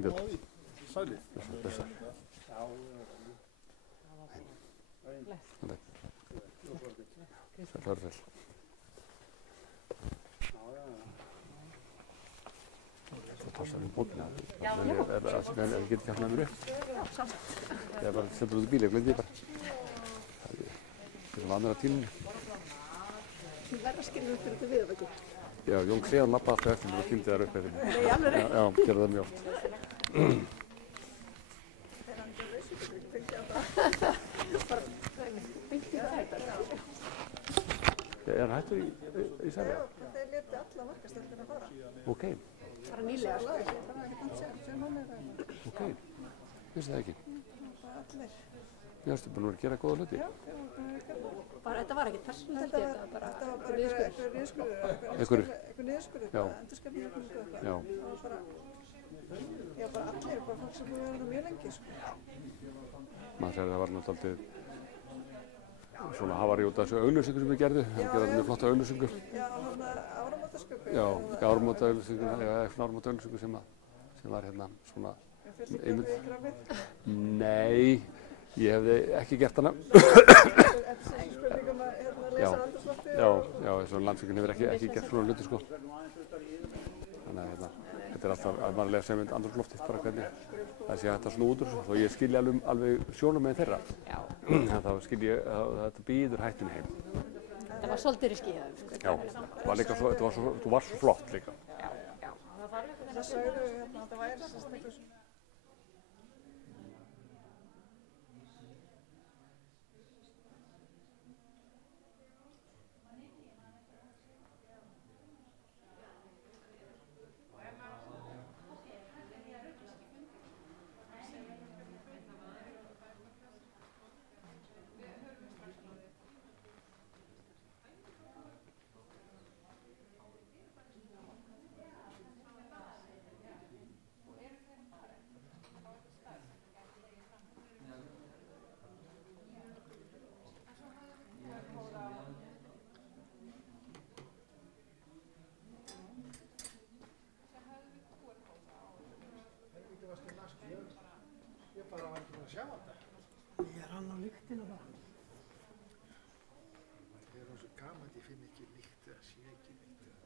Sæl Björn. Sæli. Blessa. Sæl Hörfell. Svo tossar við bókina. En ég get ekki haft með mér upp. Ég bara sendur út í bíl, ég gleymdi því bara. Það er vanur að tíminu. Þú verður að skilja upp fyrir þetta við, ekki? Já, Jón Kleðan labbaði alltaf eftir mér og tímdi þar upp eftir mér. Nei, alveg reynd. Já, gerði það mjög oft. Þegar hann gerði þessu, þú fylgdi á það. Bara byggt í þetta. Er hann hættur í Sæli? Já, þeir létu alla markastöldina fara. Ok, Bara nýlega, sko. Það var ekki þannig sem hann það. ok. Vissi það ekki. Bara allir. Mér finnst þið búin að vera að gera góða hluti. Já, þeir voru búin að gera það. Bara, þetta var ekkert persónulegt, þetta var bara Þetta var bara einhver niðurskurður. Einhver niðurskurður, Já. endurskapning eitthvað. Já. Það var bara, já, bara allir, bara fólk sem búið að vera mjög lengi, sko. Maður segir að það var náttúrulega svona hafari út af þessu auglýsingu sem við gerðum. Það gerði mjög flotta auglýsingu. Já, hann áramótasköpur. Já, áramótaauglýsingu, eða svona áramótaauglýsingu sem var hérna svona Fylgdi ykkur í grafið. Nei, ég hefði ekki gert hana. Spurningum að leysa andrúmsloftið. Já, svona Landsvirkjun hefur ekki gert svona hluti, sko. Þannig að þetta er alltaf að maður lesa mynd andrúmsloftið, bara hvernig það sé hægt að snúa út úr þessu. Þó ég skilji alveg sjónarmiðin þeirra. Já. En þá skilji ég að þetta býður hættunni heim. Það var svolítið riskið, sko. Já, þú var svo flott líka. Já. Það sögðu að þetta væri sérstaklega svona. Ég rann á lyktina bara. Það er svo gaman að ég finn ekki lykt eða sé ekki lykt.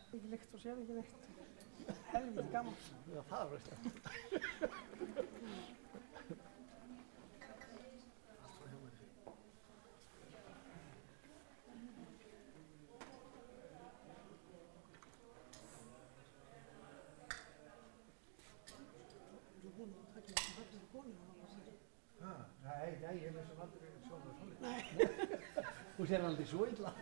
Ekki lykt og sér ekki neitt. Helviti gaman. Já, það var það. Nei, ég veist aldrei svona. Þú sér aldrei svo illa.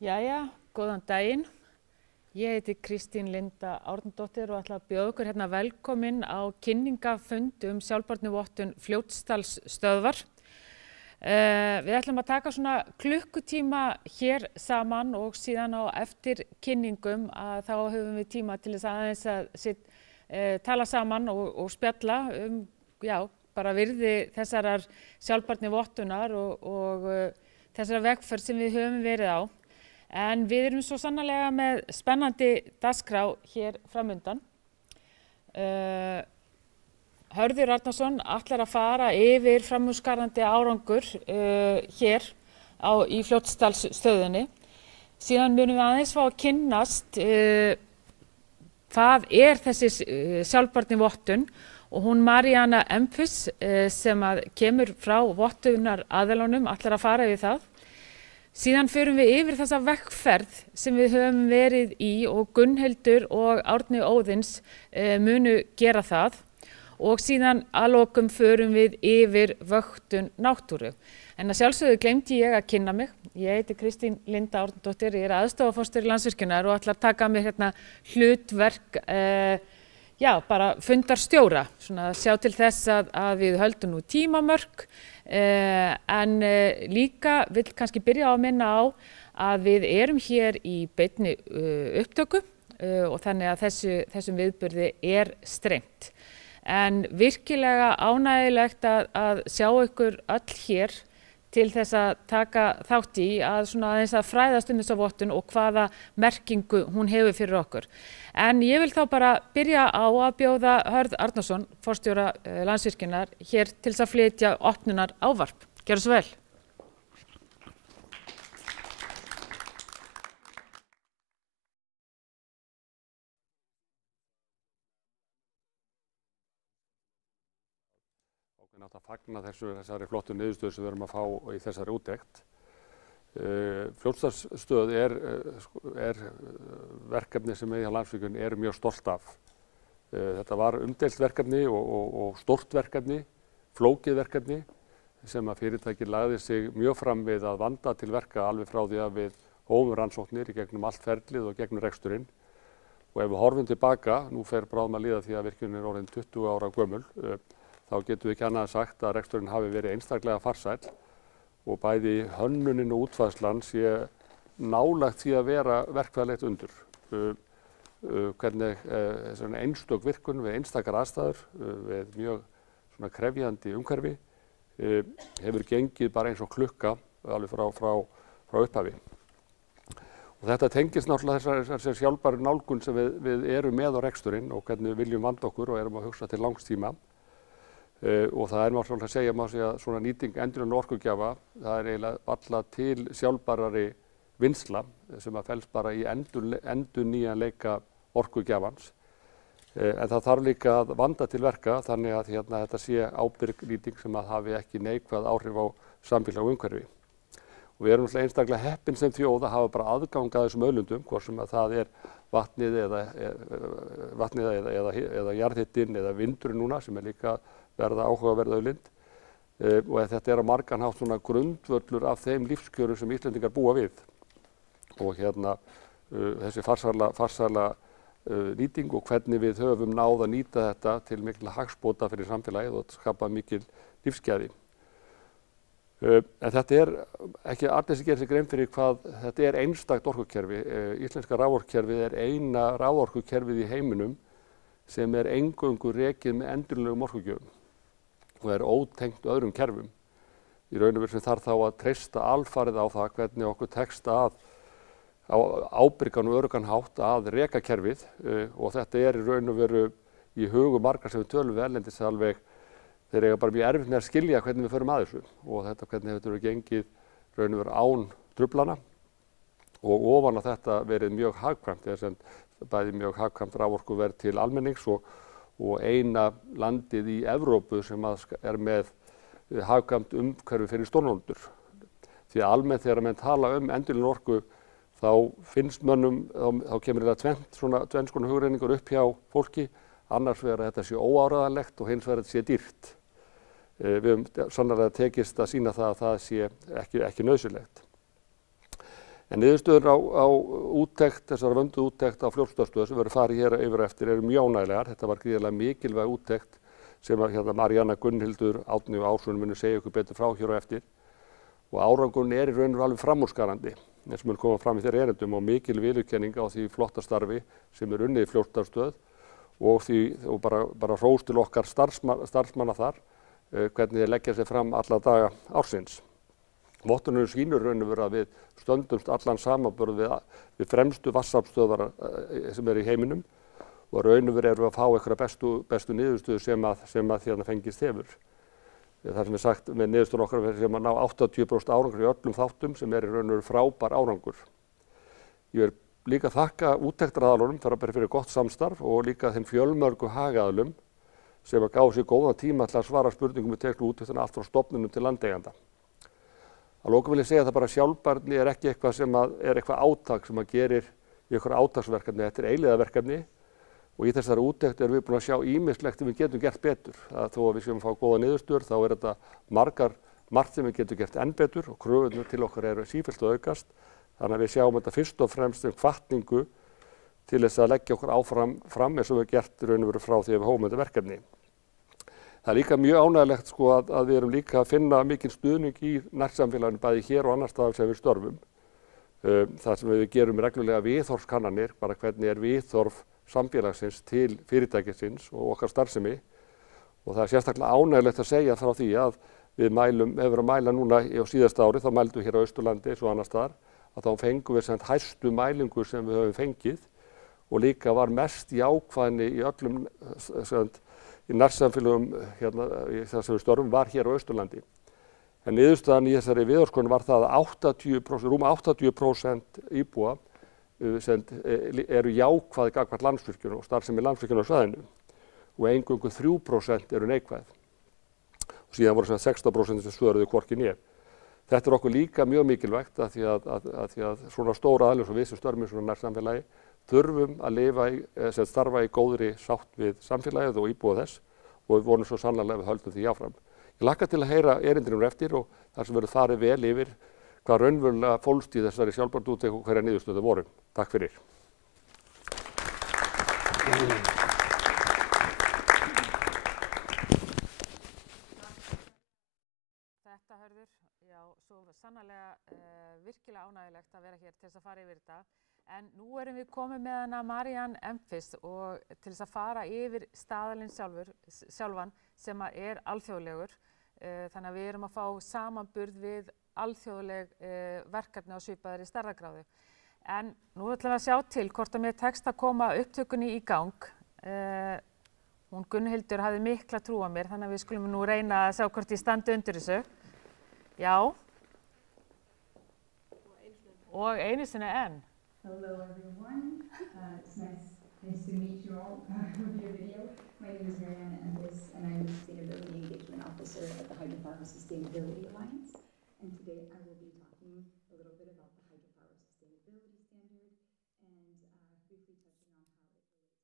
Jæja, góðan daginn. Ég heiti Kristín Linda Árnadóttir og ætla að bjóða ykkur hérna velkomin á kynningafund sjálfbærnivottun Fljótsdalsstöðvar. Við ætlum að taka svona klukkutíma hér saman og síðan á eftir kynningum að þá höfum við tíma til þess aðeins að tala saman og spjalla bara virði þessarar sjálfbærnivottunar og þessara vegferð sem við höfum verið á. En við erum svo sannarlega með spennandi dagskrá hér framundan. Hörður Arnarsson ætlar að fara yfir framúrskarandi árangur hér í Fljótsdalsstöðinni. Síðan munum við aðeins fá að kynnast hvað þessi sjálfbærnivottun og hún Maríanna Empus sem kemur frá vottunaraðilunum ætlar að fara yfir það. Síðan förum við yfir þessa vegferð sem við höfum verið í og Gunnhildur og Árni Óðins munu gera það og síðan að lokum förum við yfir vöktun náttúru. En að sjálfsögðu gleymdi ég að kynna mig. Ég heiti Kristín Linda Árnadóttir, ég aðstoðarforstjóri Landsvirkjunar og ætla að taka mig hérna hlutverk bara fundarstjóra, svona sjá til þess að við höldum nú tímamörk. En líka vill kannski byrja á að minna á að við erum hér í beinni upptöku og þannig að þessum viðburði strengt. En virkilega ánægjulegt að sjá ykkur öll hér til þess að taka þátt í að aðeins að fræðast þessa vottun og hvaða merkingu hún hefur fyrir okkur. En ég vil þá bara byrja á að bjóða Hörð Arnarsson, forstjóra Landsvirkjunar, hér til þess að flytja opnunar ávarp. Gjörðu svo vel. Ákveðin að fagna þessari flottu niðurstöðu sem við erum að fá í þessari úttekt. Fljótsdalsstöð er verkefni sem við hjá Landsvirkjun erum mjög stolt af. Þetta var umdeilt verkefni og stórt verkefni, flókið verkefni sem að fyrirtækið lagði sig mjög fram við að vanda til verka alveg frá því að við hófum rannsóknir í gegnum allt ferlið og gegnum reksturinn. Og ef við horfum tilbaka, nú fer bráðum að líða því að virkjunin er orðin 20 ára gömul, þá getum við ekki annað sagt að reksturinn hafi verið einstaklega farsæll og bæði hönnunin og útfærslan sé nálægt því að vera verkfræðilegt undur. Hvernig einstök virkun við einstakar aðstæður við mjög krefjandi umhverfi hefur gengið bara eins og klukka alveg frá upphafi. Og þetta tengist náttúrulega þessari sjálfbæru nálgun sem við erum með á reksturinn og hvernig við viljum vanda okkur og erum að hugsa til langs tíma. Og það má svolítið segja að svona nýting endurnýjanlegra orkugjafa, það eiginlega varla til sjálfbærari vinnsla sem felst bara í endurnýjanleika orkugjafans. En það þarf líka að vanda til verka þannig að þetta sé ábyrg nýting sem hafi ekki neikvæð áhrif á samfélag og umhverfi. Og við erum einstaklega heppin sem þjóð að hafa bara aðgang að þessum auðlindum, hvort sem það vatnið eða jarðhitinn eða vindurinn núna sem líka verða áhugaverð auðlind. Og þetta á margan hátt svona grundvöllur af þeim lífskjörum sem Íslendingar búa við. Og þessi farsæla nýting og hvernig við höfum náð að nýta þetta til mikla hagsbóta fyrir samfélagið og skapa mikil lífsgæði. En þetta ekki allir sem gerir sig grein fyrir hvað þetta einstakt orkukerfi. Íslenska raforkukerfið eina raforkukerfið í heiminum sem eingöngu rekið með endurnýjanlegum orkugjöfum og ótengt öðrum kerfum. Í raun og veru sem þarf þá að treysta alfarið á það hvernig okkur tekst á ábyrgan og öruggan hátt að reka kerfið og þetta í raun og veru í hugum margra sem við tölum við erlendis alveg þeir eiga bara mjög erfitt með að skilja hvernig við förum að þessu og hvernig þetta hefur gengið raun og veru án truflana og ofan á þetta verið mjög hagkvæmt, bæði mjög hagkvæmt raforkuverð til almennings og eina landið í Evrópu sem með hagkvæmt umhverfi fyrir stórnotendur. Því að almennt þegar menn tala endurnýjanlega orku þá finnst mönnum, þá kemur þetta tvenns konar hugreiningar upp hjá fólki, annars vegar að þetta sé óáreiðanlegt og hins vegar að þetta sé dýrt. Við höfum sannarlega tekist að sýna það að það sé ekki nauðsynlegt. En niðurstöður á úttekt, þessar vöndu úttekt á Fljótsdalsstöð sem verður farið hér yfir eftir eru mjög ánægjulegar. Þetta var gríðarlega mikilvæg úttekt sem að Maríanna, Gunnhildur, Árni og Ásrún munu segja ykkur betur frá hér á eftir. Og árangurinn í raun og alveg framúrskarandi, eins og mun koma fram í þeirra erindum og mikil viðurkenning á því flotta starfi sem unnið í Fljótsdalsstöð og bara hrós til okkar starfsmanna þar, hvernig þeir leggja sig fram alla daga ársins. Vottunin sýnir raun og veru að við stöndumst allan samanburð við fremstu vatnsaflsstöðvar sem eru í heiminum og raun og veru erum við að fá einhverja bestu niðurstöðu sem að fengist hefur. Það sem sagt með niðurstöðun okkar sem að ná 80% árangur í öllum þáttum sem í raun og veru frábær árangur. Ég vil líka þakka úttektaraðalunum fyrir gott samstarf og líka þeim fjölmörgu hagaðalum sem að gáðu sér góðan tíma til að svara spurningum við teklu úttektina allt frá stofnunum til landeiganda. Að lokum vil ég segja það bara að sjálfbærni ekki eitthvað sem er eitthvað átak sem að gerir í eitthvað átaksverkefni. Þetta eilífðarverkefni og í þessari úttekt erum við búin að sjá ýmislegt sem við getum gert betur. Þó að við séum að fá góða niðurstöður þá er þetta margt sem við getum gert enn betur og kröfurnar til okkar eru sífellt að aukast. Þannig að við sjáum þetta fyrst og fremst sem hvatningu til þess að leggja okkur áfram eins og við gert raun og veru frá því að við hófum þetta verkefni. Það líka mjög ánægilegt að við erum líka að finna mikinn stuðning í nærsamfélaginu bæði hér og annar staðar sem við störfum. Það sem við gerum reglulega viðhorfskannanir, bara hvernig er viðhorf samfélagsins til fyrirtækisins og okkar starfsemi. Og það er sérstaklega ánægilegt að segja frá því að við hefur að mæla núna á síðasta ári, þá mældum við hér á Austurlandi eins og annar staðar, að þá fengum við sem hæstu mælingu sem við höfum fengið og líka var mest jákvæðni í öllum í nærsamfélögum þar sem við störfum var hér á Austurlandi. En niðurstaðan í þessari viðhorfskönnun var það að rúma 80% íbúa eru jákvæð gagnvart Landsvirkjun og starfsemi Landsvirkjunar á svæðinu og eingöngu 3% eru neikvæð. Og síðan voru 16% sem svöruðu hvorki né. Þetta er okkur líka mjög mikilvægt af því að svona stóra aðilum sem við sem störfum í svona nærsamfélagi þurfum að starfa í góðri sátt við samfélagið og íbúa þess og við vonum svo sannarlega að við höldum því áfram. Ég hlakka til að heyra erindinum eftir og þar sem verður farið vel yfir hvað raunverulega fólst í þessari sjálfbærni úttekt og hverja niðurstöður voru. Takk fyrir. Þetta Hörður, já, svo sannarlega virkilega ánægilegt að vera hér til þess að fara yfir þetta. En nú erum við komið með hana Marianne Emphis og til þess að fara yfir staðalinn sjálfan sem er alþjóðlegur. Þannig að við erum að fá samanburð við alþjóðleg verkefni á svipaðri stærðargráðu. En nú ætlum við að sjá til hvort að mér tekst að koma upptökunni í gang. Hún Gunnhildur hafði mikla trú á mér, þannig að við skulum nú reyna að sjá hvort ég standi undir þessu. Já. Og einu sinni enn. Hello everyone, it's nice to meet you all with your video. My name is Marianne Emphis and I'm the Sustainability Engagement Officer at the Hydropower Sustainability Alliance. And today I will be talking a little bit about the Hydropower Sustainability Standard and briefly touching on how it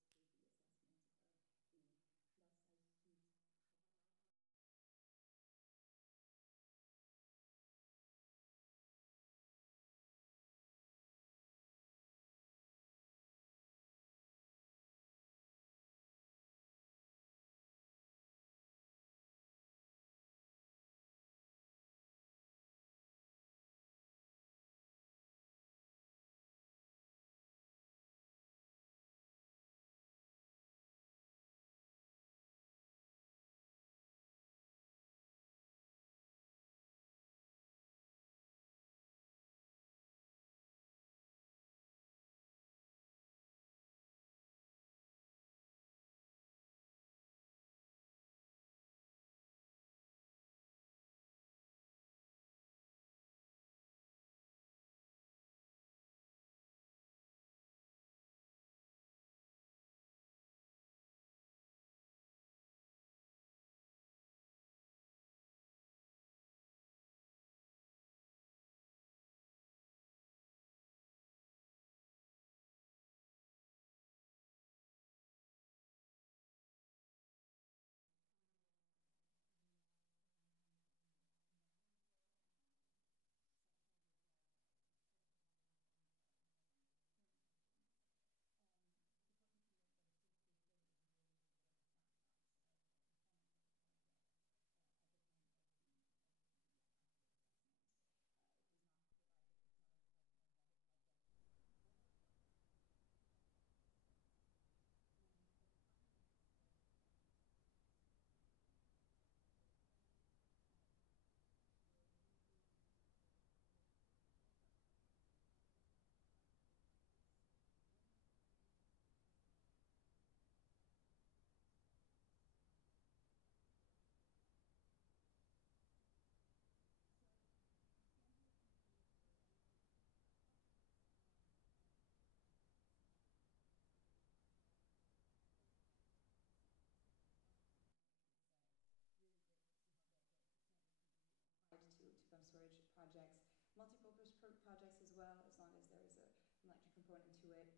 multi-purpose projects as well, as long as there is an electric component to it.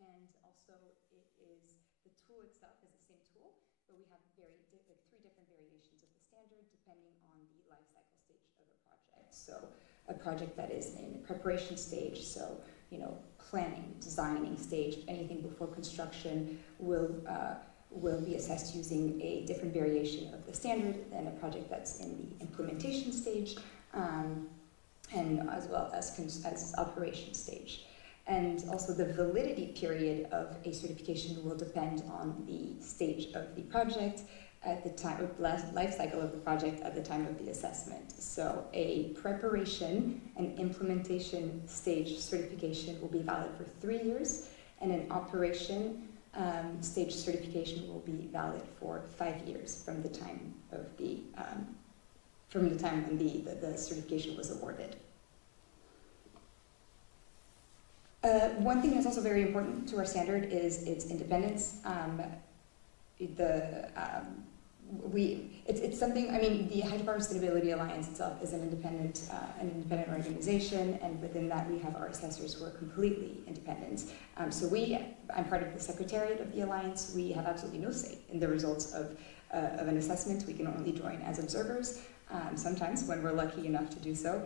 And also it is, the tool itself is the same tool, but we have three different variations of the standard depending on the life cycle stage of a project. So a project that is in the preparation stage, so planning, designing stage, anything before construction will be assessed using a different variation of the standard than a project that's in the implementation stage, and as well as operation stage. And also the validity period of a certification will depend on the stage of the project at the time of life cycle of the project at the time of the assessment. So a preparation and implementation stage certification will be valid for 3 years, and an operation stage certification will be valid for 5 years from the time of the when the certification was awarded. One thing that's also very important to our standard is its independence. It's something. I mean, the Hydropower Sustainability Alliance itself is an independent organization, and within that we have our assessors who are completely independent. I'm part of the Secretariat of the Alliance. We have absolutely no say in the results of an assessment. We can only join as observers, sometimes when we're lucky enough to do so.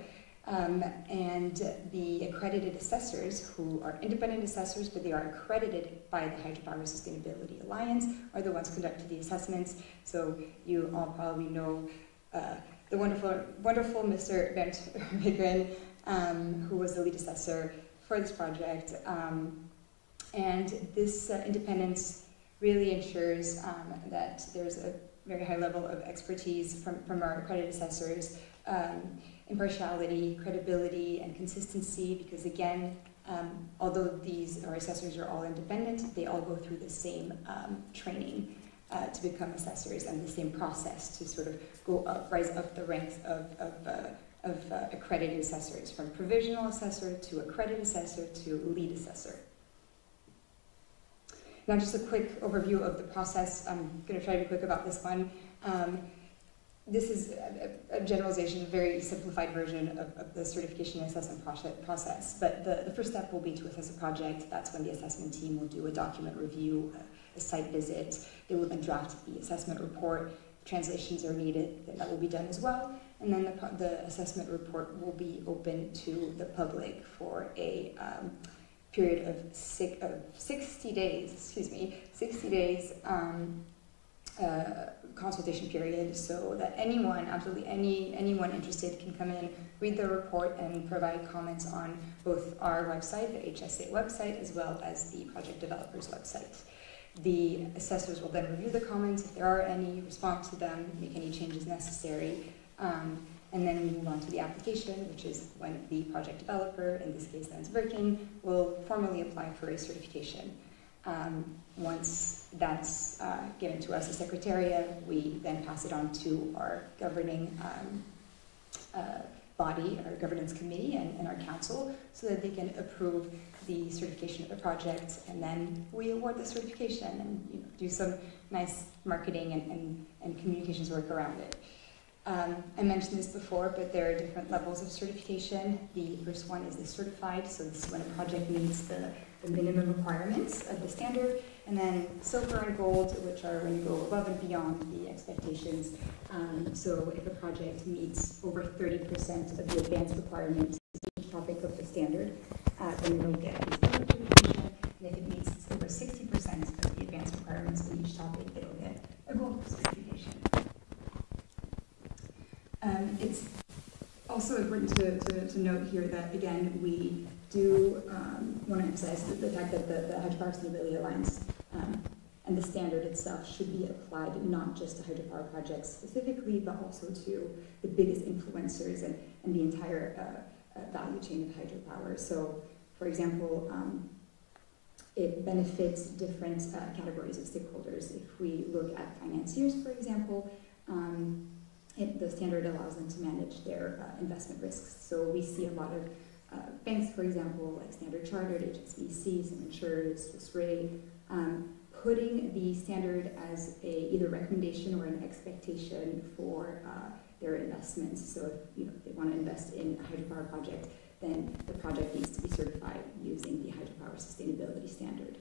And the accredited assessors, who are independent assessors, but they are accredited by the Hydropower Sustainability Alliance, are the ones conducting the assessments. So you all probably know the wonderful Mr. Bernd Migren, who was the lead assessor for this project. And this independence really ensures that there's a very high level of expertise from our accredited assessors, impartiality, credibility, and consistency, because again, although our assessors are all independent, they all go through the same training to become assessors, and the same process to sort of rise up the ranks of accredited assessors, from provisional assessor to accredited assessor to lead assessor. Now, just a quick overview of the process. I'm going to try to be quick about this one. This is a generalization, a very simplified version of the certification and assessment process. But the first step will be to assess a project. That's when the assessment team will do a document review, a site visit. They will then draft the assessment report. If translations are needed, then that will be done as well. And then the assessment report will be open to the public for a period of 60 days, 60 days consultation period, so that anyone, absolutely anyone interested can come in, read the report, and provide comments on both our website, the HSA website, as well as the project developer's website. The assessors will then review the comments, if there are any, respond to them, make any changes necessary, and then we move on to the application, which is when the project developer, in this case Lance Birkin, will formally apply for a certification. Once that's given to us as Secretariat, we then pass it on to our governing body, our governance committee, and our council, so that they can approve the certification of the project, and then we award the certification and do some nice marketing and communications work around it. I mentioned this before, but there are different levels of certification. The first one is the certified, so this is when a project meets the minimum requirements of the standard, and then silver and gold, which are when you go above and beyond the expectations. So if a project meets over 30% of the advanced requirements of each topic of the standard, then it'll get a silver certification, and if it meets over 60% of the advanced requirements of each topic, it'll get a gold certification. It's also important to note here that, again, we do want to emphasize the fact that the Hydropower Sustainability Alliance and the standard itself should be applied not just to hydropower projects specifically, but also to the biggest influencers and the entire value chain of hydropower. So, for example, it benefits different categories of stakeholders. If we look at financiers, for example, the standard allows them to manage their investment risks. So we see a lot of banks, for example, like Standard Chartered, HSBC, some insurers, Swiss Re, putting the standard as a either recommendation or an expectation for their investments. So if they want to invest in a hydropower project, then the project needs to be certified using the hydropower sustainability standard.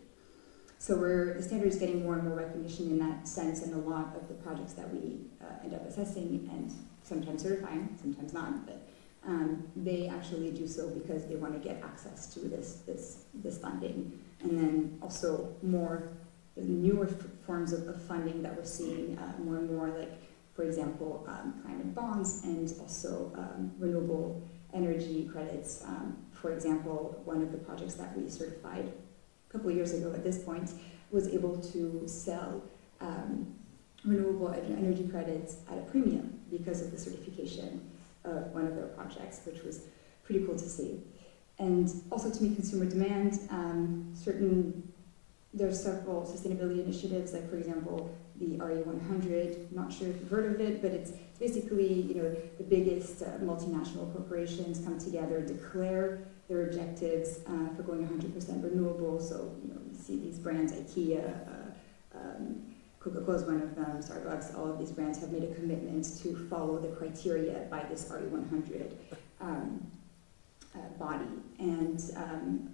So the standard is getting more and more recognition in that sense, and a lot of the projects that we end up assessing and sometimes certifying, sometimes not, but they actually do so because they want to get access to this funding. And then also more newer forms of funding that we're seeing more and more, like, for example, climate bonds and also renewable energy credits. For example, one of the projects that we certified a couple of years ago at this point was able to sell renewable energy credits at a premium because of the certification of one of their projects, which was pretty cool to see. And also to meet consumer demand, there are several sustainability initiatives, like, for example, the RE100. Not sure if you've heard of it, but it's basically, the biggest multinational corporations come together, declare their objectives for going 100% renewable. So, you see these brands, IKEA, Coca-Cola is one of them, Starbucks, all of these brands have made a commitment to follow the criteria by this RE100 body. And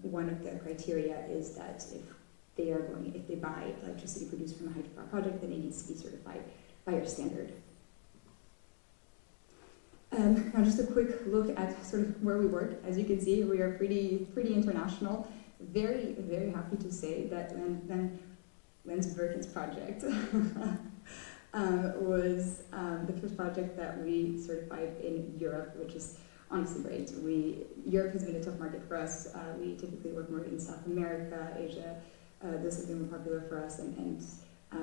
one of the criteria is that if they buy electricity produced from a hydropower project, then it needs to be certified by our standard. Now just a quick look at sort of where we work. As you can see, we are pretty international. Very, very happy to say that Lens Birken's project was the first project that we certified in Europe, which is honestly great. Europe has been a tough market for us. We typically work more in South America, Asia. Those have been more popular for us, and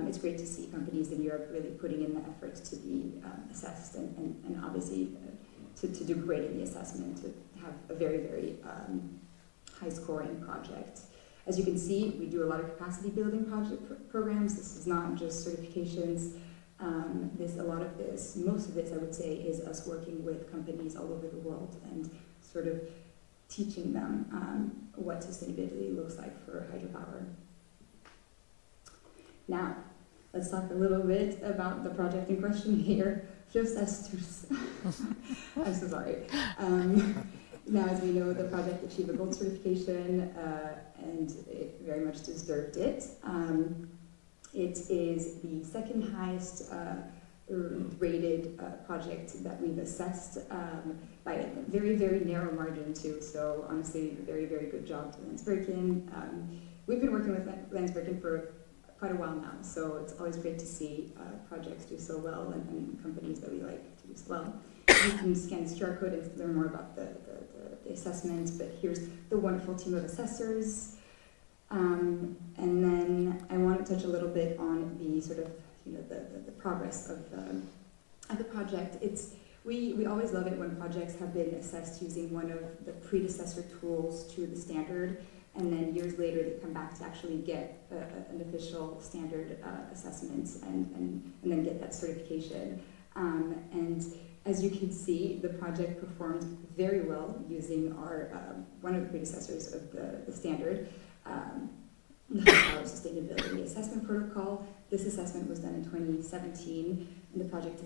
it's great to see companies in Europe really putting in the effort to be assessed and obviously to do great in the assessment, to have a very, very high scoring project. As you can see, we do a lot of capacity building programs. This is not just certifications. Most of this, I would say, is us working with companies all over the world and sort of teaching them what sustainability looks like for hydropower. Now, let's talk a little bit about the project in question here. Fjösesthus. I'm so sorry. Now, as we know, the project achieved a gold certification, and it very much deserved it. It is the second highest rated project that we've assessed by a very, very narrow margin too. So honestly, very, very good job to Lens Birken. We've been working with Lens Birken for quite a while now, so it's always great to see projects do so well and companies that we like to do so well. You can scan this QR code and learn more about the assessment, but here's the wonderful team of assessors. And then I want to touch a little bit on the sort of, the progress of the project. We always love it when projects have been assessed using one of the predecessor tools to the standard, and then years later they come back to actually get an official standard assessment and then get that certification. And as you can see, the project performed very well using our one of the predecessors of the standard, the Hydropower Sustainability Assessment Protocol. This assessment was done in 2017, and the project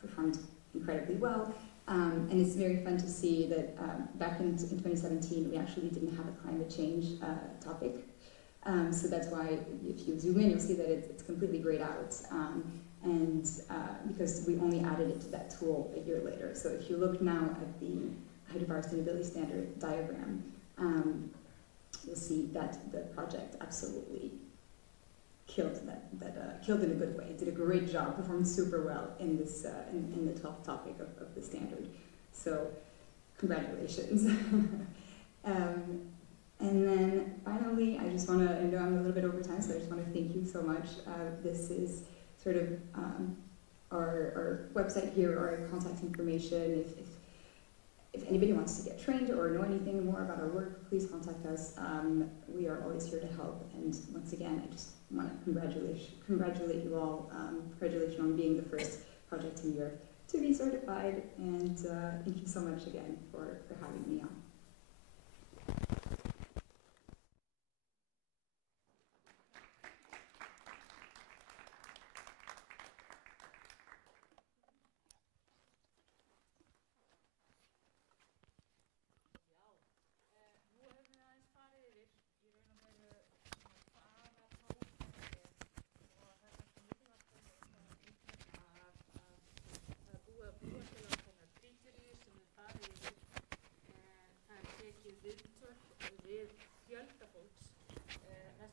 performed incredibly well. And it's very fun to see that back in 2017, we actually didn't have a climate change topic. So that's why if you zoom in, you'll see that it's completely grayed out. And because we only added it to that tool a year later. So if you look now at the Hydropower Sustainability Standard diagram, you'll see that the project absolutely killed killed in a good way. It did a great job, performed super well in this in the 12th topic of the standard. So congratulations. And then finally, I just want to, I know I'm a little bit over time, so I just want to thank you so much. This is sort of our website here, our contact information. If anybody wants to get trained or know anything more about our work, please contact us. We are always here to help. And once again, I just want to congratulate you all. Congratulations on being the first project in Europe to be certified. And thank you so much again for having me on.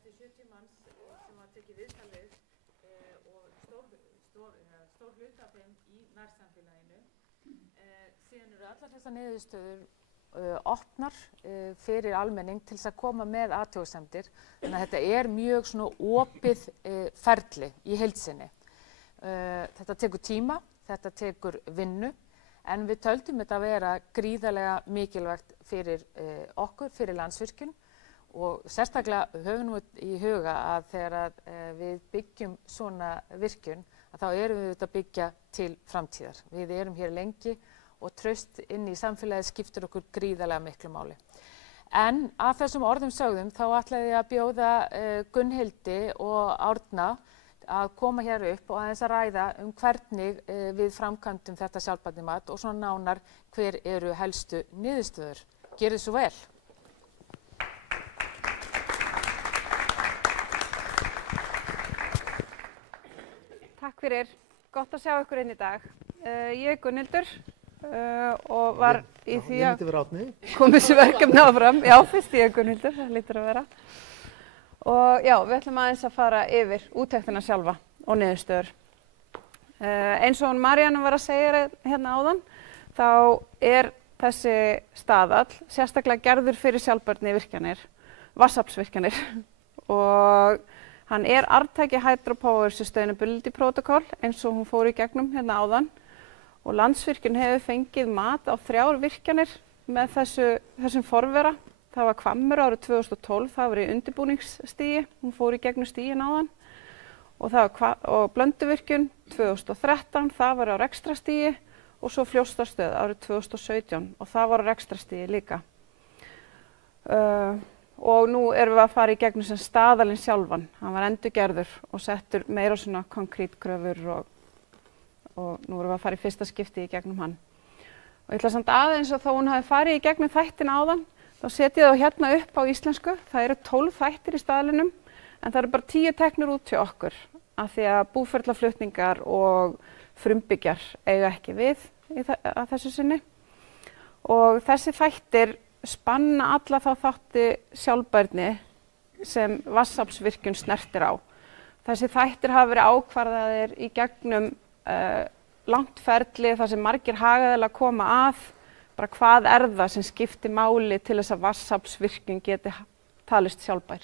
næstu 70 manns sem var tekið viðtal við og stór hluti af þeim í nærsamfélaginu. Síðan eru allar þessar niðurstöður opnar fyrir almenning til þess að koma með athugasemdir. Þannig að þetta er mjög svona opið ferli í heild sinni. Þetta tekur tíma, þetta tekur vinnu, en við töldum þetta að vera gríðarlega mikilvægt fyrir okkur, fyrir Landsvirkjun og sérstaklega höfum við í huga að þegar við byggjum svona virkjun að þá erum við að byggja til framtíðar. Við erum hér lengi og traust inn í samfélagið skiptir okkur gríðarlega miklu máli. En að þessum orðum sögðum þá ætlaði ég að bjóða Gunnhildi og Árna að koma hér upp og aðeins að ræða hvernig við framkvæmdum þetta sjálfbærnimat og svona nánar hver eru helstu niðurstöður. Gjörið svo vel. Takk fyrir. Gott að sjá ykkur inn í dag. Ég er Gunnhildur og var í því að koma þessu verkefni áfram. Já, fyrst ég er Gunnhildur, það lítur að vera. Og já, við ætlum aðeins að fara yfir úttektina sjálfa og niðurstöður. Eins og Maríanna var að segja hérna áðan, þá er þessi staðall sérstaklega gerður fyrir sjálfbærni virkjanir, vatnsaflsvirkjanir og hann er arftaki Hydropower Sustainability Protocol eins og hún fór í gegnum hérna áðan og Landsvirkjun hefur fengið mat á 3 virkjanir með þessum forvera. Það var Hvammur árið 2012, það var í undirbúningsstigi, hún fór í gegnum stigin áðan og Blönduvirkjun 2013, það var á rekstrarstigi og svo Fljótsdalsstöð árið 2017 og það var á rekstrarstigi líka. Og nú erum við að fara í gegnum sem staðalinn sjálfan, hann var endurgerður og settur meira svona konkrétkröfur og nú erum við að fara í fyrsta skipti í gegnum hann. Og ég ætla samt aðeins og þó hún hafi farið í gegnum þættina áðan, þá setjum ég þá hérna upp á íslensku. Það eru 12 þættir í staðlinum en það eru bara 10 teknir út hjá okkur af því að búferlaflutningar og frumbyggjar eiga ekki við að þessu sinni. Og þessi þættir spanna alla þá þátti sjálfbærni sem vatnsaflsvirkjun snertir á. Þessi þættir hafa verið ákvarðaðir í gegnum langt ferli þar sem margir hagaðilar koma að bara hvað er það sem skiptir máli til þess að vatnsaflsvirkjun geti talist sjálfbær.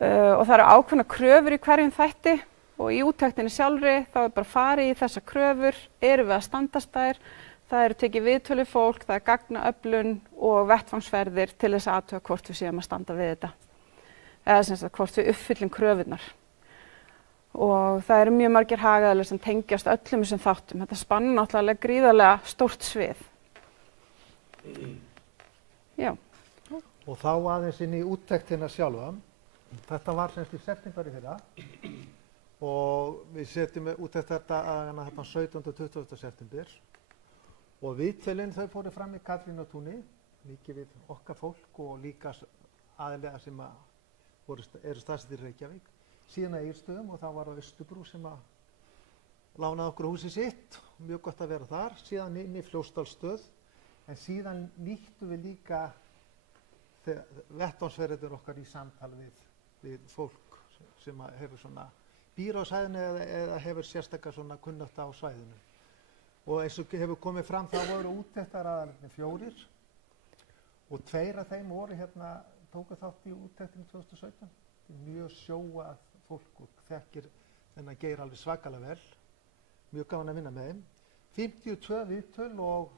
Og það eru ákveðnar kröfur í hverjum þætti og í úttektinni sjálfri þá er bara farið í þessar kröfur, erum við að standast þær, það eru tekið viðtöl við fólk, það er gagnaöflun og vettvangsferðir til þess að athuga hvort við séum að standa við þetta. Eða sem sagt hvort við uppfyllum kröfurnar. Og það eru mjög margir hagaðilar sem tengjast öllum þessum þáttum. Þetta spannar náttúrulega gríðarlega stórt svið. Já. Og þá aðeins inn í úttektina sjálfa. Þetta var semst í september í fyrra og við setjum úttektardagana 17. og 20. september og viðtölin þau fóru fram í Katrínartúni, mikið við okkar fólk og líka aðilega sem eru staðsettir í Reykjavík. Síðan að Egilsstöðum og það var á Austurbrú sem að lánaði okkur húsið sitt, mjög gott að vera þar, síðan inn í Fljótsdalsstöð, en síðan nýttum við líka vettvangsferðir okkar í samtal við fólk sem hefur svona býr á svæðinu eða hefur sérstaklega svona kunnátta á svæðinu. Og eins og hefur komið fram þá voru úttektaraðilarnir 4 og 2 af þeim voru hérna, tóku þátt í úttektinu 2017. Mjög sjóað fólk og þekkir þennan Geir alveg svakalega vel. Mjög gaman að vinna með þeim. 52 viðtöl og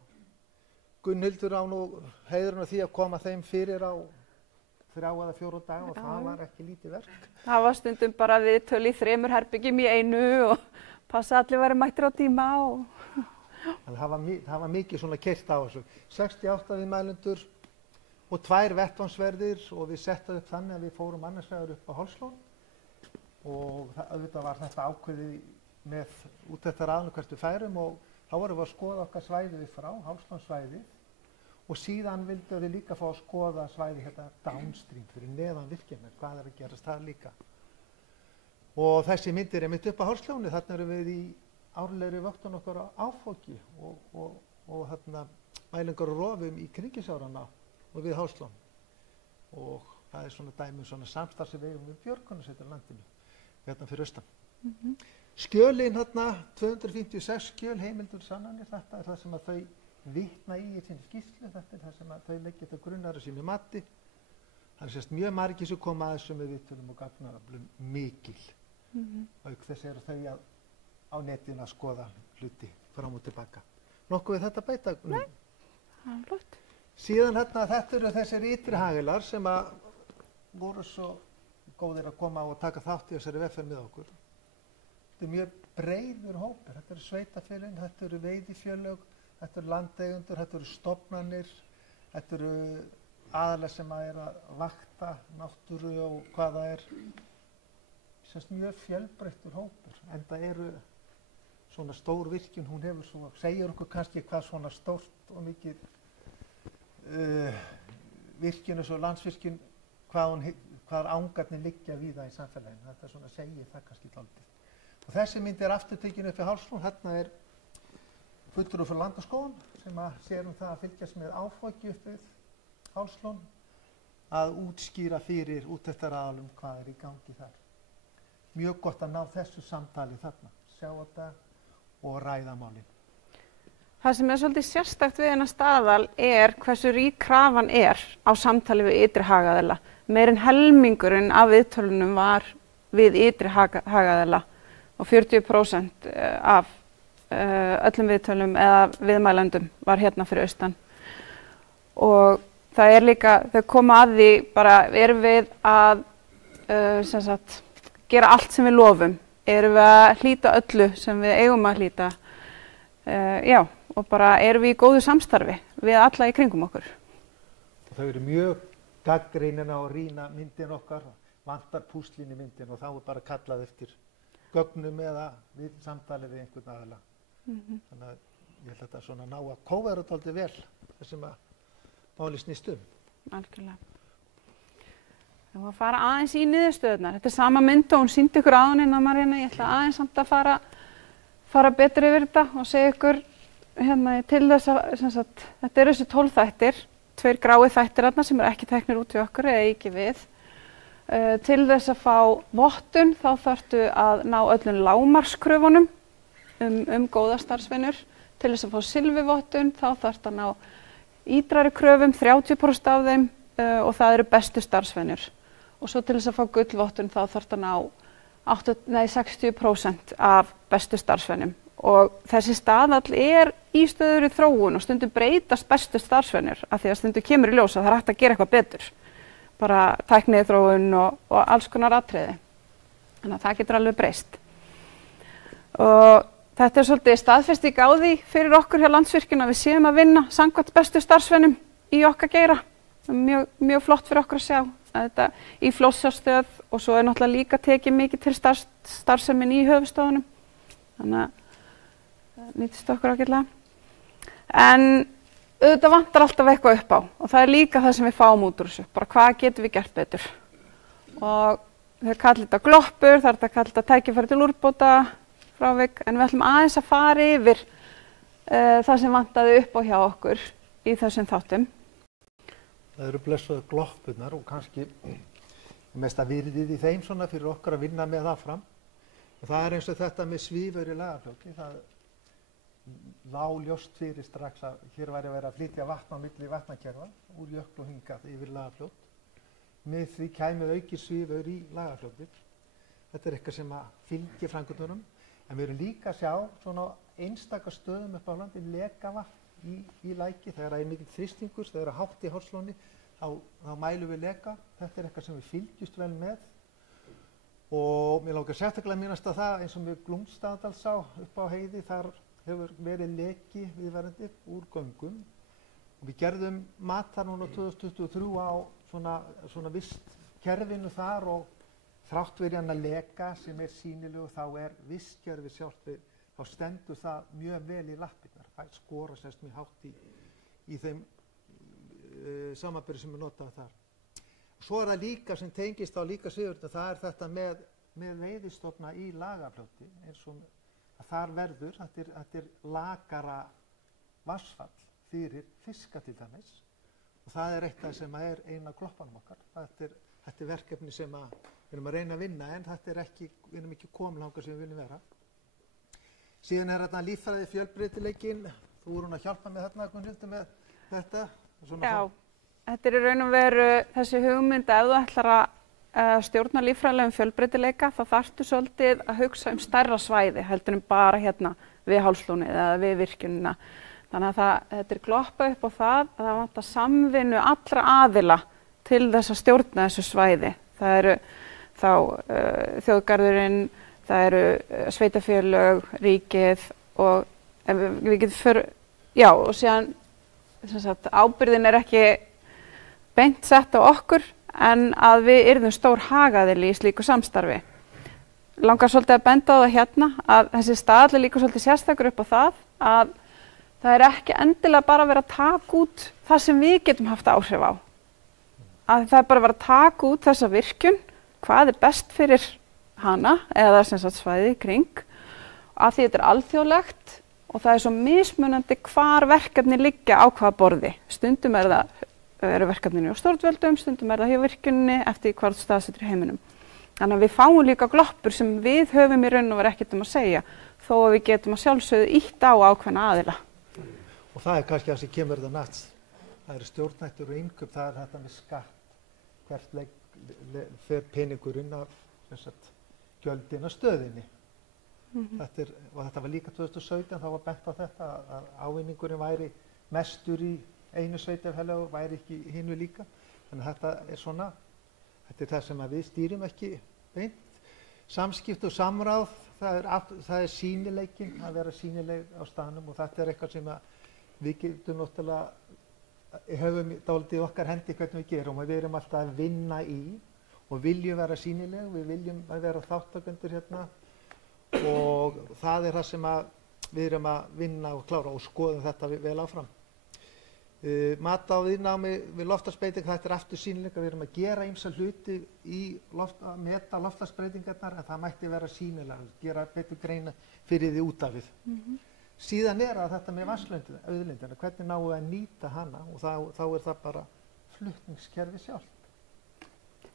Gunnhildur á nú heiðurinn á því að koma þeim fyrir á 3 eða 4 daga og það var ekki lítið verk. Það var stundum bara viðtöl í 3 herbergjum í einu og passa allir væri mættir á tíma og það var mikið svona keyrt á þessu. 68 viðmælendur og 2 vettvangsferðir og við settum upp þannig að við fórum annars vegar upp á Hálslón og auðvitað var þetta ákveðið með úttektaraðilum hvert við færum og þá vorum við að skoða okkar svæði frá, Hálslónssvæði og síðan vildum við líka fá að skoða svæði hérna downstream fyrir neðan virkjanir, hvað er að gerast það líka. Og þessi myndir mitt upp á Hálslóni, þarna erum við í árlegri vöktun okkar á Áfóki og þarna mælingar og rofum í kringilsárana og við Hálslón. Og það er svona dæmi svona samstarf sem við eigum við björgunarsveitir á landinu, hérna fyrir austan. Skjölin hérna, 256 skjöl heimildur sannanir, þetta er það sem að þau vitna í sinni skýrslu, þetta er það sem að þau leggja þetta grunnar að sínu mati. Það er sérst mjög margir sem koma að þessu með viðtölum og gagnaraflum mikil. Auk þess eru þau á netinu að skoða hluti fram og tilbaka. Nokkuð við þetta bæta? Nei, það er flott. Síðan hérna, þetta eru þessir ytri hagilar sem að voru svo góðir að koma og taka þátt í þessari vegferð með okkur. Þetta er mjög breiður hópur, þetta eru sveitafélögin, þetta eru veiðifélög, þetta eru landeigendur, þetta eru stofnanir, þetta eru aðalega sem að er að vakta náttúru og hvað það er. Sérst mjög fjölbreyttur hópur, en það eru svona stór virkjun, hún hefur svo, segir okkur kannski hvað svona stórt og mikið virkjun og svo landsvirkjun, hvað ángarnir liggja víða í samfélaginu. Þetta svona segir það kannski dálítið. Og þessi mynd er aftur tekin upp í Hálslón. Hérna er fulltrúi frá Landaskógum sem að sér það að fylgjast með áfoki upp við Hálslón að útskýra fyrir úttektaraðalum hvað er í gangi þar. Mjög gott að ná þessu samtali þarna, sjá þetta og ræða málin. Það sem er svolítið sérstakt við þennan staðal er hversu rík krafan er á samtali við ytri hagaðila. Meir en helmingurinn af viðtölunum var við ytri hagaðila og 40% af öllum viðtölum eða viðmælendum var hérna fyrir austan. Og það er líka, þau koma að því bara, erum við að sem sagt, gera allt sem við lofum? Erum við að hlíta öllu sem við eigum að hlíta? Já, og bara erum við í góðu samstarfi við alla í kringum okkur. Og þau eru mjög gagnrýnin á að rýna myndin okkar, vantar púslin í myndin og þá er bara kallað eftir gögnum eða við samtalið við einhvern aðila. Þannig að ég held að þetta svona ná að kóvera dálítið vel þessum að máli snýst um. Algjörlega. Við erum að fara aðeins í niðurstöðurnar. Þetta er sama mynd og hún sýndi ykkur áðan innan Maríanna. Ég ætla aðeins samt að fara betur yfir þetta og segja ykkur hérna til þess að, sem sagt, þetta eru þessi 12 þættir, 2 grái þættir þarna sem eru ekki teknir út við okkur eða ekki við. Til þess að fá vottun þá þarftu að ná öllum lágmarkskröfunum góða starfsvinur. Til þess að fá silfivottun þá þarftu að ná ítrari kröfum, 30% af þeim og það eru bestu starfsvinur. Og svo til þess að fá gullvottun þá þarftu að ná 60% af bestu starfsvinum. Og þessi staðall er í stöðugri þróun og stundum breytast bestu starfsvinur af því að stundum kemur í ljós að það er hægt að gera eitthvað betur. Bara tækniði þróun og alls konar atriði. Þannig að það getur alveg breyst. Og þetta er svolítið staðfesting á því fyrir okkur hjá Landsvirkjun að við séum að vinna samkvæmt bestu starfsvinum í okkar geira. Mjög flott fyrir okkur að sjá að þetta í Fljótsdalsstöð og svo er náttúrulega líka tekið mikið til starfsemin í höfuðstöðunum. Þannig að nýtist okkur ágætlega. En auðvitað vantar alltaf eitthvað upp á og það er líka það sem við fáum út úr þessu. Bara hvað getum við gert betur? Og þau kallar þetta gloppur, það er þetta kallar þetta tækifæri til úrbóta, frávik, en við ætlum aðeins að fara yfir það sem vantaði upp á hjá okkur í þessum þáttum. Það eru blessuðu gloppurnar og kannski mesta virðið í þeim svona fyrir okkur að vinna með það fram. Og það er eins og þetta með svífur í Lagarfljóti. Það lá ljóst fyrir strax að hér væri að vera að flytja vatn á milli vatnakerfa úr jöklu og hingað yfir Lagarfljót. Með því kæmið aukið svífur í Lagarfljóti. Þetta er eitthvað sem að fylgir framkvæmdunum. En við erum líka að sjá svona einstaka stöðum upp á landi leka vatn í læki. Þegar það er mikill þrýstingur, þegar það er hátt í Hálslóni, þá mælum við leka. Þetta er eitthvað sem við fylgjumst vel með. Og mér langar sérstaklega að minnast að það eins og með Glúmsstaðadalsá upp á heiði, þar hefur verið leki viðvarandi úr göngum. Og við gerðum mat þar núna 2023 á svona vistkerfinu þar og þrátt verið hann að leka sem er sýnilegu þá er vistkerfi sjálft við, þá stendur það mjög vel í lappirnar. Það skora sérst mjög hátt í þeim samanburði sem er notað þar. Svo er það líka sem tengist á líka Sigurður, það er þetta með veiðistofna í Lagarfljóti, eins og að þar verður, þetta er lakara vatnsfall fyrir fiska til dæmis og það er eitt af sem er eina gloppanum okkar. Þetta er verkefni sem við erum að reyna að vinna en þetta er ekki, við erum ekki komin langar sem við viljum vera. Síðan er þetta líffræði fjölbreytileikinn, þú voru hún að hjálpa með þarna, Gunnhildur, með þetta. Já, þetta er í raun og veru þessi hugmynd að ef þú ætlar að stjórna líffræðilegum fjölbreytileika þá þarftu svolítið að hugsa stærra svæði heldur en bara hérna við Hálslónið eða við virkjunina. Þannig að þetta er gloppa upp á það að það vantar samvinnu allra aðila til þess að stjórna þessu svæði. Það eru þá þjóðgarðurinn, það eru sveitarfélög, ríkið og við getum og síðan ábyrgðin er ekki beint sett á okkur en að við yrðum stór hagaðili í slíku samstarfi. Langar svolítið að benda á það hérna að þessi staðall líka svolítið sérstakur upp á það að það er ekki endilega bara að vera að taka út það sem við getum haft áhrif á. Að það er bara að vera að taka út þessa virkjun, hvað er best fyrir hana eða sem sagt svæðið kring, að því þetta er alþjóðlegt og það er svo mismunandi hvar verkefni liggja á hvaða borði. Stundum eru verkefninu á stjórnvöldum, stundum það hjá virkjunni eftir hvar staðsettur í heiminum. Þannig að við fáum líka gloppur sem við höfum í raun og veru ekkert um að segja, þó að við getum að sjálfsögðu ýtt á ákveðna aðila. Og það er kannski það sem kemur það næst. Það eru stjórnættur og innkaup, það er þetta með skatt. Hvert fer peningurinn af gjöldin að stöðinni. Þetta var líka 2017, þá var bent á þetta að ávinningurinn væri mestur í einu sveitarfélagi og væri ekki hinu líka. Þannig að þetta er svona, þetta er það sem við stýrum ekki beint. Samskipt og samráð, það er sýnileikinn, að vera sýnileg á staðnum og þetta er eitthvað sem við getum náttúrulega, höfum dálítið okkar hendi hvernig við gerum og við erum alltaf að vinna í og viljum vera sýnileg, við viljum að vera þáttakendur hérna og það er það sem við erum að vinna og klára og skoðum þetta vel áfram. Mat á viðnámi við loftslagsbreytingar, þetta er aftur sýnilega, við erum að gera ýmsa hluti í að meta loftslagsbreytingarnar en það mætti vera sýnilega, gera betur greina fyrir því út af við. Síðan er þetta með vatnsauðlindina, hvernig náum við að nýta hana og þá er það bara flutningskerfi sjálft.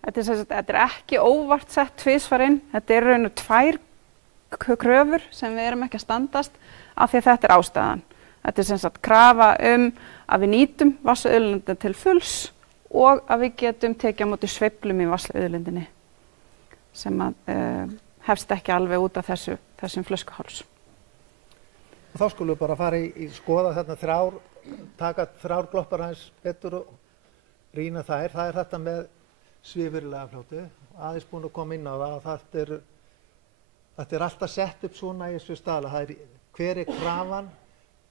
Þetta er ekki óvart sett tvisvar inn, þetta er raun og 2 kröfur sem við erum ekki að standast af því að þetta er ástæðan. Þetta er sem sagt krafa að við nýtum vatnsauðlindina til fulls og að við getum tekið á móti sveiflum í vatnsauðlindinni sem hefst ekki alveg út af þessum flöskuháls. Og þá skulum við bara fara í skoða þarna taka 3 gloppar aðeins betur og rýna þær. Það er þetta með svifurlega fljótu, aðeins búin að koma inn á það að þetta er alltaf sett upp svona í þessu staðla. Hver er krafan,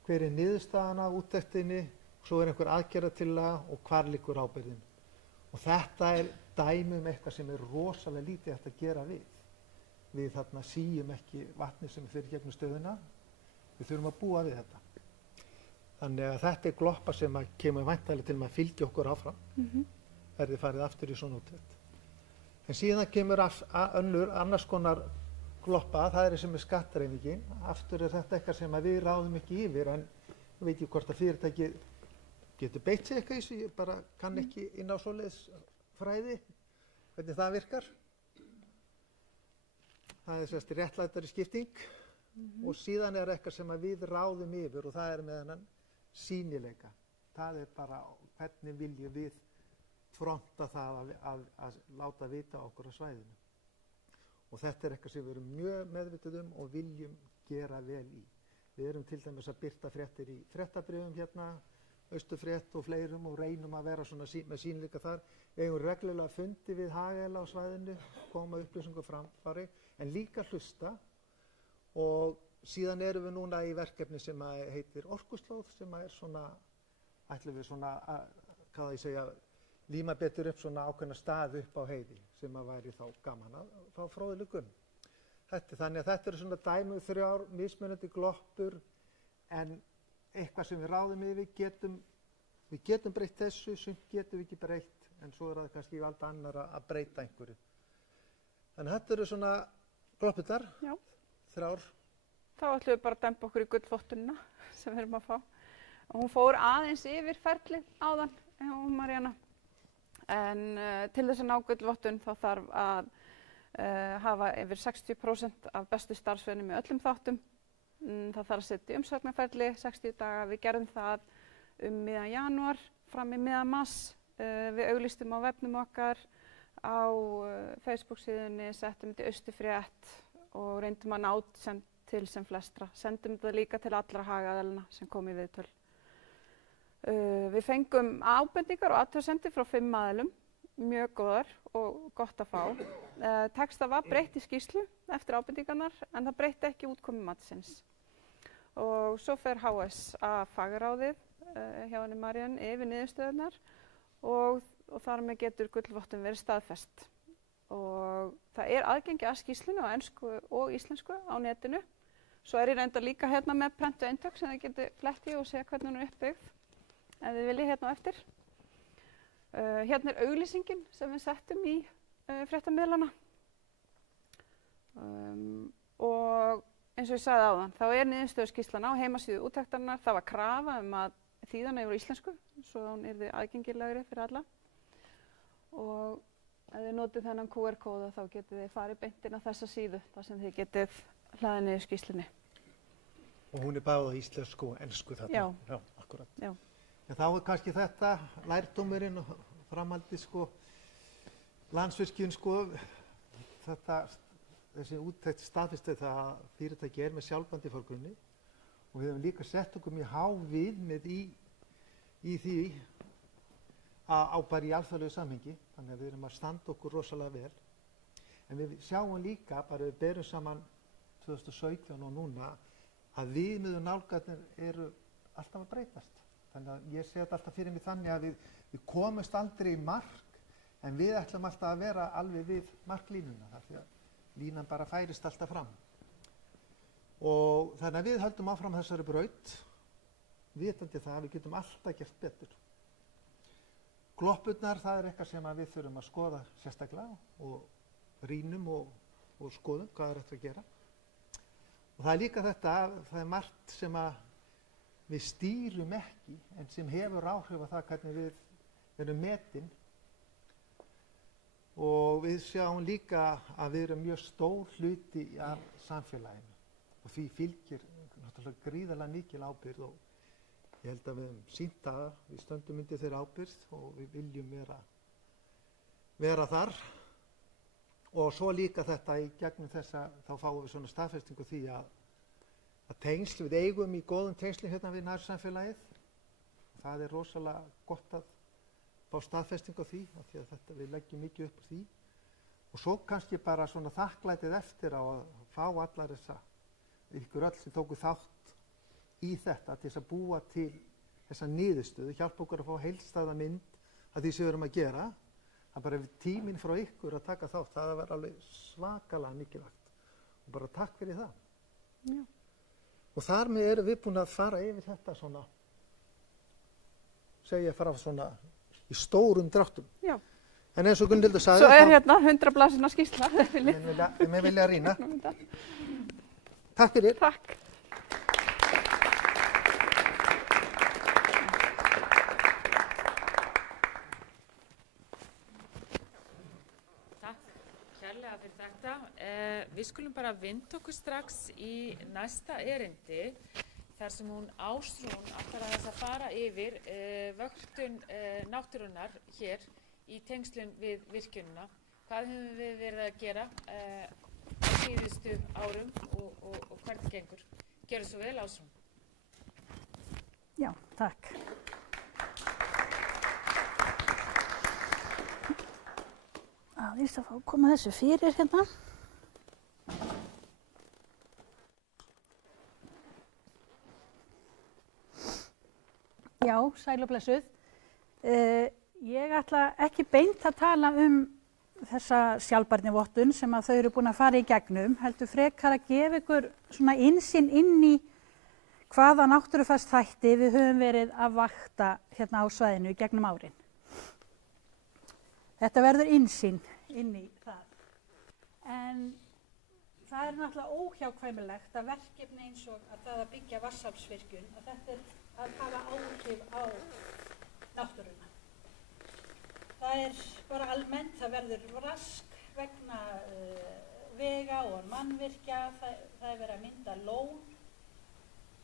hver er niðurstaðan af úttektinni, svo er einhver aðgerðatillaga og hvar liggur ábyrgðin. Og þetta er dæmi eitthvað sem er rosalega lítið hægt að gera við. Við þarna síum ekki vatni sem fer gegnum stöðuna. Við þurfum að búa við þetta. Þannig að þetta er gloppa sem kemur væntanlega til að fylgja okkur áfram. Verði farið aftur í svona úttekt. En síðan kemur annars konar gloppa, það er sem er skattreyningin. Aftur er þetta eitthvað sem við ráðum ekki yfir, en ég veit ekki hvort að fyrirtæki getur beitt sig eitthvað í þessu, ég bara kann ekki inn á svoleiðis fræði, hvernig það virkar. Það er sérst réttlætari skipting. Og síðan er eitthvað sem við ráðum yfir og það er með hennan sýnileika. Það er bara hvernig viljum við fronta það að láta vita okkur á svæðinu. Og þetta er eitthvað sem við erum mjög meðvituð og viljum gera vel í. Við erum til dæmis að birta fréttir í fréttabréfum hérna, Austurfrétt og fleirum og reynum að vera svona með sýnileika þar. Við eigum reglulega fundi við hagaðila á svæðinu, koma upplýsingar framfari, en líka hlusta. Og síðan erum við núna í verkefni sem heitir Orkuslóð, sem er svona, ætlum við svona, hvað ég segja, líma betur upp svona ákveðna staði upp á heiði, sem væri þá gaman að fá fróðleikum. Þannig að þetta eru svona dæmi 3 mismunandi gloppur, en eitthvað sem við ráðum yfir, við getum breytt þessu, sumt getum við ekki breytt, en svo er það kannski valda annara að breyta einhverju. Þannig að þetta eru svona gloppurnar. Já. 3. Þá ætlum við bara að dempa okkur í gullvottunina sem við erum að fá. Hún fór aðeins yfir ferlið áðan, hún Maríanna. En til þess að ná gullvottun þá þarf að hafa yfir 60% af bestu starfsvenum í öllum þáttum. Það þarf að setja umsóknarferli, 60 daga. Við gerðum það miðjan janúar, fram í miðjan mars. Við auglýstum á vefnum okkar, á Facebook-síðunni, settum þetta í Austurfrétt og reyndum að ná til sem flestra. Sendum þetta líka til allra hagaðalina sem kom í viðtöl. Við fengum ábendingar og athugasemdir frá 5 aðilum, mjög góðar og gott að fá. Texta var breytt í skýrslu eftir ábendingarnar en það breytti ekki útkomu matsins. Og svo fer HSA fagráðið hjá henni Marían yfir niðurstöðurnar og þar með getur gullvottun verið staðfest. Og það er aðgengi að skýrslunni á ensku og íslensku á netinu. Svo ég reyndar líka hérna með prentu eintök sem þið getur flett í og segja hvernig hún er uppbyggð, ef þið viljið hérna á eftir. Hérna er auglýsingin sem við settum í fréttamiðlana. Og eins og ég sagði áðan, þá er niðurstöðuskýrslan á heimasíðu úttektarinnar. Það var krafa að þýðana yfir íslensku, svo hún yrði aðgengilegri fyrir alla. Og ef þið notið þennan QR-kóða þá getið þið farið beint inn á þessa síðu, þar sem þið getið hlaðið niður skýrslunni. Og hún er bæði á íslensku og ensku þarna? Já. Akkúrat. Já. En þá er kannski þetta lærdómurinn og framhaldið Landsvirkjun þessi úttekt staðfesti það að fyrirtæki með sjálfbærni í forgrunni og við höfum líka sett okkur mjög há viðmið í því á bara í alþjóðlegu samhengi, þannig að við erum að standa okkur rosalega vel. En við sjáum líka, bara við berum saman 2017 og núna, að viðmiðu nálgarnir eru alltaf að breytast. Þannig að ég sé þetta alltaf fyrir mig þannig að við komumst aldrei í mark, en við ætlum alltaf að vera alveg við marklínuna, þar því að línan bara færist alltaf fram. Og þannig að við höldum áfram þessari braut, vitandi það að við getum alltaf gert betur. Gloppurnar, það er eitthvað sem við þurfum að skoða sérstaklega og rýnum og skoðum hvað er þetta að gera. Og það er líka þetta, það er margt sem við stýrum ekki en sem hefur áhrif á það hvernig við erum metin. Og við sjáum líka að við erum mjög stór hluti af samfélaginu og því fylgir náttúrulega gríðarlega mikil ábyrgð og ég held að við höfum sýnt það, við stöndum undir þeirra ábyrgð og við viljum vera þar. Og svo líka þetta í gegnum þessa, þá fáum við svona staðfestingu því að tengsl, við eigum í góðum tengslum hérna við nærsamfélagið. Það er rosalega gott að fá staðfestingu á því, af því að þetta við leggjum mikið upp úr því. Og svo kannski bara svona þakklætið eftir á að fá allar ykkur öll sem tóku þátt í þetta til þess að búa til þessa niðurstöðu, hjálpa okkur að fá heildstæða mynd af því sem við erum að gera. Það bara tíminn frá ykkur að taka þátt, það var alveg svakalega mikilvægt. Og bara takk fyrir það. Já. Og þar með erum við búin að fara yfir þetta svona, segja frá svona í stórum dráttum. Já. En eins og Gunnhildur sagði... Svo er hérna 100 blaðsina skýrsla. Mér vilja rýna. Takk fyrir. Takk. Kærlega fyrir þetta. Við skulum bara vinda okkur strax í næsta erindi þar sem hún Ásrún ætlar að fara yfir vöktun náttúrunnar hér í tengslum við virkjunina. Hvað höfum við verið að gera síðustu árum og hvernig gengur? Gjörðu svo vel, Ásrún. Já, takk. Aðeins að fá að koma þessu fyrir hérna. Já, sæl og blessuð. Ég ætla ekki beint að tala þessa sjálfbærnivottun sem að þau eru búin að fara í gegnum, heldur frekar að gefa ykkur svona innsýn inn í hvaða náttúrufarsþætti við höfum verið að vakta hérna á svæðinu í gegnum árin. Þetta verður innsýn inn í það. En það er náttúrulega óhjákvæmilegt að verkefni eins og að það að byggja vatnsaflsvirkjun, að þetta er að hafa áhrif á náttúruna. Það bara almennt, það verður rask vegna vega og mannvirkja, það verið að mynda lón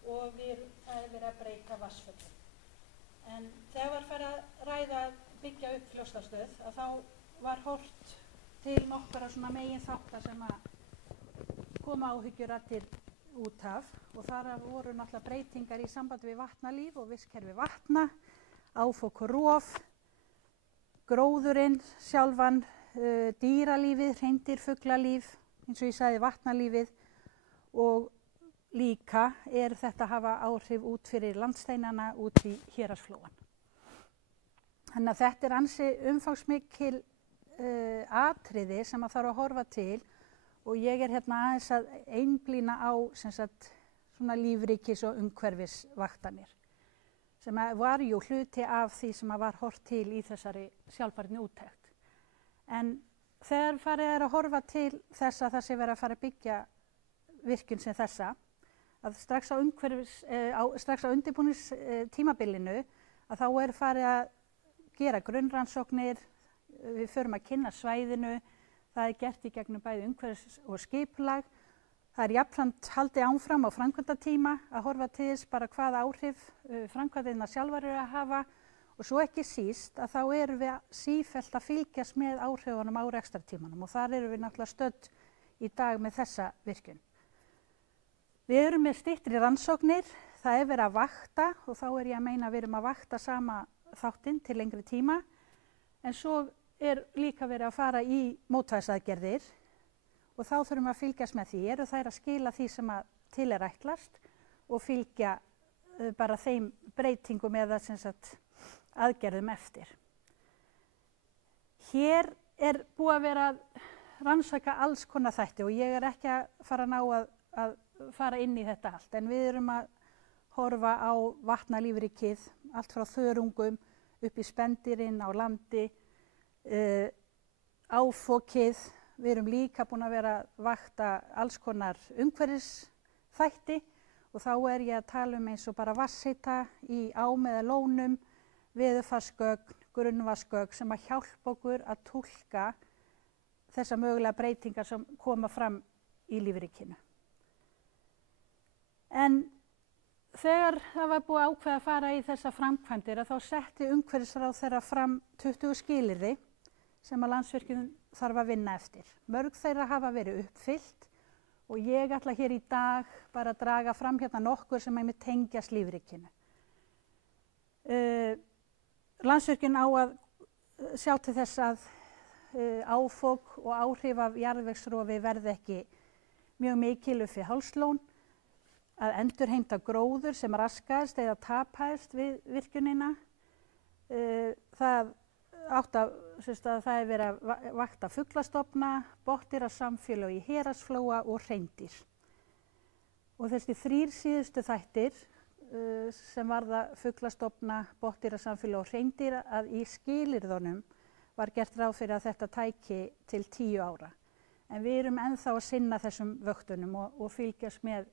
og það verið að breyta vatnsföllum. En þegar var farið að ræða að byggja upp Fljótsdalsstöð, að þá var horft til nokkra svona megin þáttar sem að koma áhyggjuraddir út af, og þar voru náttúrulega breytingar í sambandi við vatnalíf og vistkerfi vatna, áfok og rof, gróðurinn sjálfan, dýralífið, hreindýr, fuglalíf, eins og ég sagði vatnalífið, og líka þetta hafa áhrif út fyrir landsteinana út í Héraðsflóann. Þannig að þetta ansi umfangsmikil atriði sem að þarf að horfa til, og ég hérna aðeins að einblína á svona lífríkis og umhverfisvaktanir sem var jú hluti af því sem var horft til í þessari sjálfbærni úttekt. En þegar farið að horfa til þess að það sé verið að fara að byggja virkjun sem þessa, að strax á undirbúningstímabilinu að þá farið að gera grunnrannsóknir, við förum að kynna svæðinu. Það gert í gegnum bæði umhverfis og skipulag. Það jafnframt haldið áfram á framkvæmdatíma að horfa til þess bara hvað áhrif framkvæmdirnar sjálfar eru að hafa, og svo ekki síst að þá erum við sífellt að fylgjast með áhrifunum á rekstrartímanum, og þar erum við náttúrulega stödd í dag með þessa virkjun. Við erum með styttri rannsóknir, það verið að vakta, og þá ég að meina að við erum að vakta sama þáttinn til lengri tíma, en svo líka verið að fara í mótvægisaðgerðir, og þá þurfum að fylgjast með því. Eru þær að skila því sem að til ætlast og fylgja bara þeim breytingum eða aðgerðum eftir. Hér búið að vera að rannsaka alls konar þætti, og ég ekki að fara að ná að fara inn í þetta allt, en við erum að horfa á vatnalífríkið, allt frá þörungum upp í spendýrin á landi, áfokið. Við erum líka búin að vera að vakta alls konar umhverfisþætti, og þá ég að tala eins og bara vatnshita í ám eða lónum, veðurfarsgögn, grunnvatnsgögn sem að hjálpa okkur að túlka þessar mögulega breytingar sem koma fram í lífríkinu. En þegar það var búið ákveða að fara í þessa framkvæmdir, þá setti umhverfisráðherra fram 20 skilyrði sem að Landsvirkjun þarf að vinna eftir. Mörg þeirra hafa verið uppfyllt, og ég ætla hér í dag bara að draga fram hérna nokkur sem einmitt tengjast lífríkinu. Landsvirkjun á að sjá til þess að áfok og áhrif af jarðvegsrofi verði ekki mjög mikil upp við hálslón, að endurheimta gróður sem raskaðist eða tapaðist við virkjunina. Það það verið að vakta fuglastofna, botndýrasamfélög í Héraðsflóa og hreindýr. Og þessi 3 síðustu þættir sem varða fuglastofna, botndýrasamfélög og hreindýr, að í skilyrðunum var gert ráð fyrir að þetta tæki til 10 ára. En við erum ennþá að sinna þessum vöktunum og fylgjast með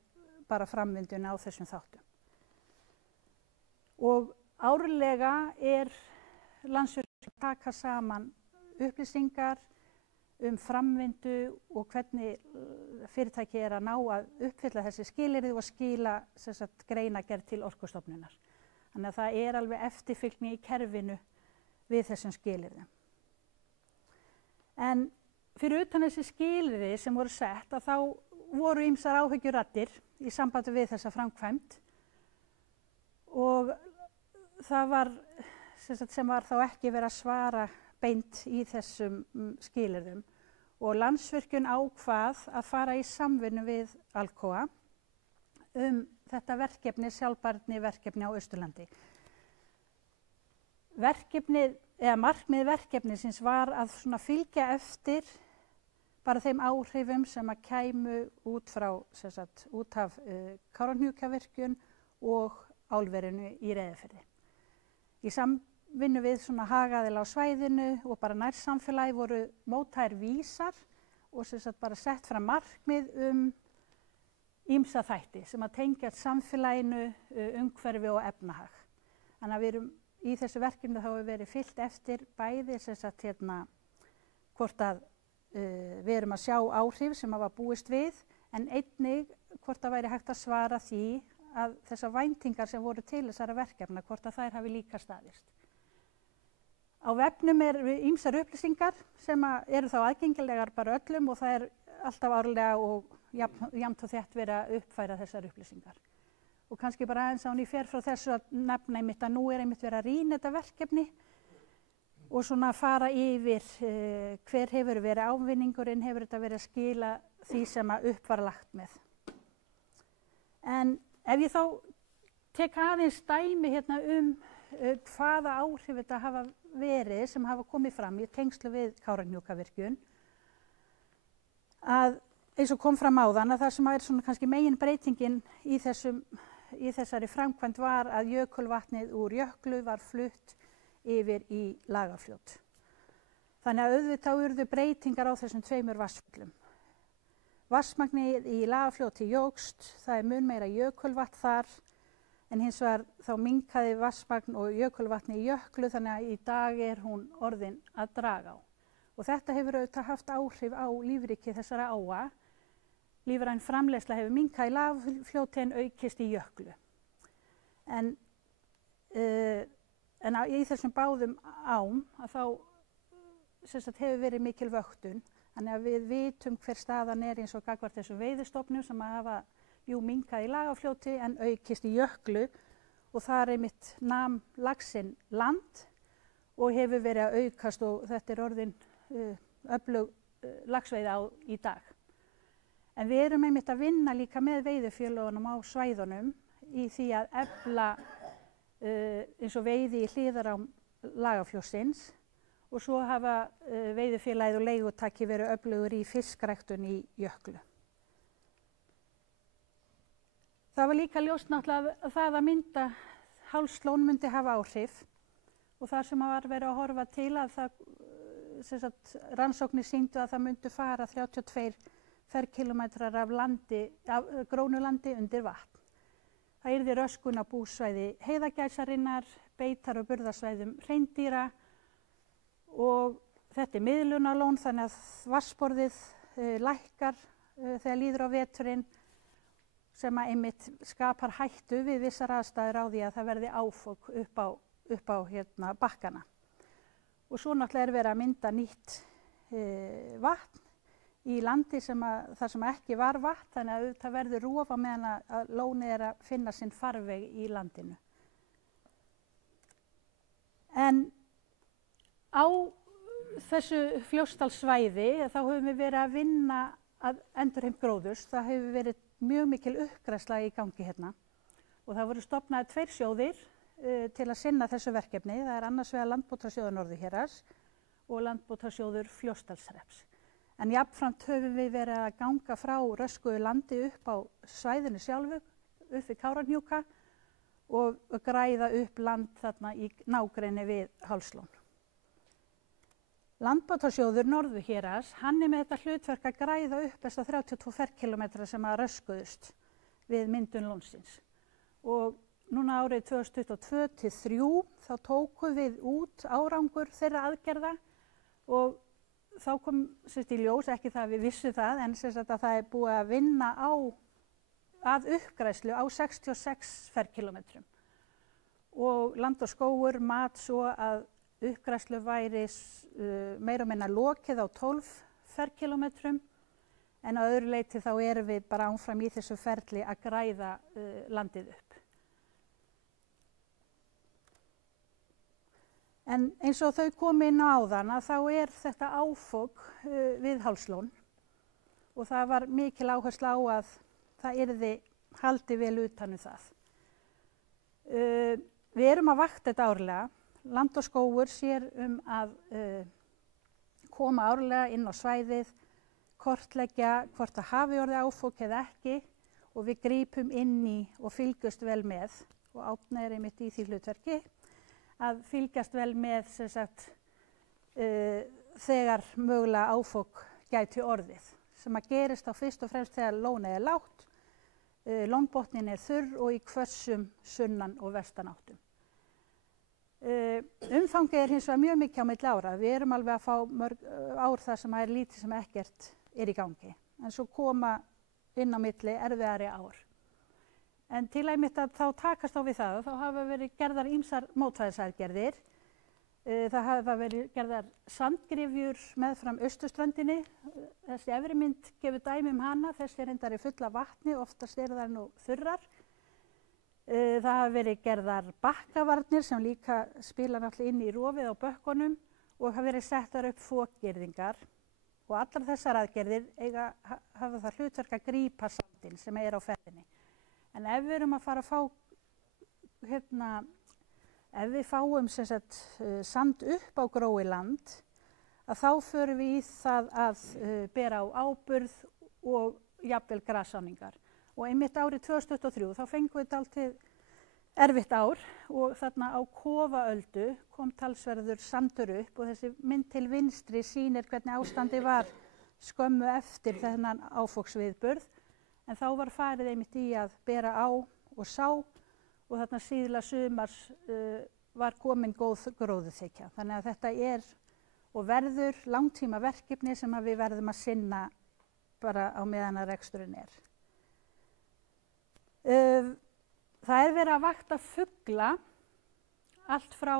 bara framvinduna á þessum þáttum. Og árlega Landsvirkjun að taka saman upplýsingar framvindu og hvernig fyrirtæki að ná að uppfylla þessi skilyrði og skila greinargerð til Orkustofnunar. Þannig að það alveg eftirfylgni í kerfinu við þessum skilyrðum. En fyrir utan þessi skilyrði sem voru sett, að þá voru ýmsar áhyggjuraddir í sambandi við þessa framkvæmd, og það var sem var þá ekki verið að svara beint í þessum skilyrðum, og Landsvirkjun ákvað að fara í samvinnu við Alcoa þetta verkefni, sjálfbærni verkefni á Austurlandi. Markmið verkefnisins var að fylgja eftir bara þeim áhrifum sem að kæmu út af Kárahnjúkavirkjun og álverinu í Reyðarfirði. Í samvinnu við hagaðila á svæðinu og bara nærsamfélagi voru mótaðir vísar og bara sett fram markmið ýmsa þætti sem að tengjast samfélaginu, umhverfi og efnahag. Þannig að við erum í þessu verkefni þá hefur verið fylgt eftir bæði sem sagt hvort að við erum að sjá áhrif sem að var búist við en einnig hvort að væri hægt að svara því að þessar væntingar sem voru til þessara verkefna, hvort að þær hafi líka staðist. Á vefnum ýmsar upplýsingar sem eru þá aðgengilegar bara öllum og það er alltaf árlega og jafnt og þétt verið að uppfæra þessar upplýsingar. Og kannski bara aðeins án ég fer frá þessu að nefna einmitt að nú er einmitt verið að rýna þetta verkefni og svona fara yfir hver hefur verið ávinningurinn, hefur þetta verið að skila því sem að upp var lagt með. En ef ég þá tek aðeins dæmi hérna hvaða áhrif þetta hafa verið sem hafa komið fram í tengslu við Kárahnjúkavirkjun, að eins og kom fram áðan að það sem er svona kannski megin breytingin í þessari framkvæmd var að jökulvatnið úr Jöklu var flutt yfir í Lagarfljót. Þannig að auðvitað urðu breytingar á þessum tveimur vatnsföllum. Vatnsmagnið í Lagarfljóti jókst, það er mun meira jökulvatn þar, en hins vegar þá minnkaði vatnsmagn og jökulvatni í Jöklu þannig að í dag er hún orðin að draga á. Og þetta hefur auðvitað haft áhrif á lífríki þessara áa. Lífræn framleiðsla hefur minnkað í Lagarfljóti en aukist í Jöklu. En í þessum báðum ám að þá hefur verið mikil vöktun. Þannig að við vitum hver staðan er eins og gagnvart þessum veiðistofnum sem að hafa minnkað í Lagarfljóti en aukist í Jöklu og þar einmitt nam laxinn land og hefur verið að aukast og þetta er orðin öflug laxveiði á í dag. En við erum einmitt að vinna líka með veiðifélögunum á svæðunum í því að efla eins og veiði í hliðarám Lagarfljótsins og svo hafa veiðifélagið og leigutaki verið öflugur í fiskræktun í Jöklu. Það var líka ljóst náttúrulega að það að mynda Hálslón myndi hafa áhrif og það sem var verið að horfa til að það rannsóknir sýndu að það myndi fara 32 ferkilometrar af grónulandi undir vatn. Það yrði röskun á búsvæði heiðagæsarinnar, beitar- og burðarsvæðum hreindýra og þetta er miðlunarlón þannig að vatnsborðið lækkar þegar líður á veturinn sem að einmitt skapar hættu við vissar aðstæður á því að það verði áfok upp á bakkana. Og svo náttúrulega er verið að mynda nýtt vatn í landi þar sem ekki var vatn, þannig að það verður rof á meðan að lónið er að finna sinn farveg í landinu. En á þessu Fljótsdalssvæði þá höfum við verið að vinna að endurheimt gróðurs. Það hefur verið mjög mikil uppgræðsla í gangi hérna og það voru stofnaðir 2 sjóðir til að sinna þessu verkefni. Það er annars vegar Landbótasjóður Norðurhéraðs og Landbótasjóður Fljótsdalshrepps. En jafnframt höfum við verið að ganga frá röskuðu landi upp á svæðinu sjálfu, upp við Kárahnjúka og græða upp land þarna í nágrenni við Hálslón. Landbótasjóður Norðurhéraðs, hann er með þetta hlutverk að græða upp þessa 32 ferkilometra sem að röskuðust við myndun lónsins. Og núna árið 2022-2023 þá tókum við út árangur þeirra aðgerða og þá kom í ljós, ekki það að við vissum það, en að það er búið að vinna að uppgræðslu á 66 ferkilometrum. Og Land og skógur mat svo að uppgræðslu væri meira og minna lokið á 12 ferkilometrum en á öðru leyti þá erum við bara áfram í þessu ferli að græða landið upp. En eins og þau komu inn á áðan að þá er þetta áfok við Hálslón og það var mikil áhersla á að það yrði haldið vel utan það. Við erum að vakta þetta árlega. Land og skógur sér að koma árlega inn á svæðið, kortleggja hvort það hafi orðið áfok eða ekki og við grípum inn í og fylgjumst vel með og Árni er einmitt í því hlutverki að fylgjast vel með þegar mögulega áfok gæti orðið sem að gerist á fyrst og fremst þegar lónið er lágt Lónbotninn þurr og í hvössum sunnan- og vestanáttum. Umfangið hins vegar mjög mikið á milli ára. Við erum alveg að fá mörg ár þar sem lítið sem ekkert í gangi. En svo koma inn á milli erfiðari ár. En til einmitt að þá takast á við það, þá hafa verið gerðar ýmsar mótvægisaðgerðir. Það hafa verið gerðar sandgryfjur meðfram austurströndinni. Þessi efri mynd gefur dæmi hana, þessi reyndar full af vatni, oftast þær nú þurrar. Það hafa verið gerðar bakkavarnir sem líka spila náttúrulega inn í rofið á bökkunum og hafa verið settar upp fokgirðingar. Og allar þessar aðgerðir hafa það hlutverk að grípa sandinn sem á ferðinni. En ef við erum að fara að fá, ef við fáum sand upp á gróið land, að þá förum við í það að bera á áburð og jafnvel grasáningar. Og einmitt árið 2023 þá fengum við dálítið erfitt ár og þarna á Kofaöldu kom talsverður sandur upp og þessi mynd til vinstri sýnir hvernig ástandi var skömmu eftir þennan áfoksviðburð. En þá var farið einmitt í að bera á og sá og þarna síðla sumars var komin góð gróðurþekja. Þannig að þetta og verður langtíma verkefni sem við verðum að sinna bara á meðan að reksturinn Það verið að vakta fugla allt frá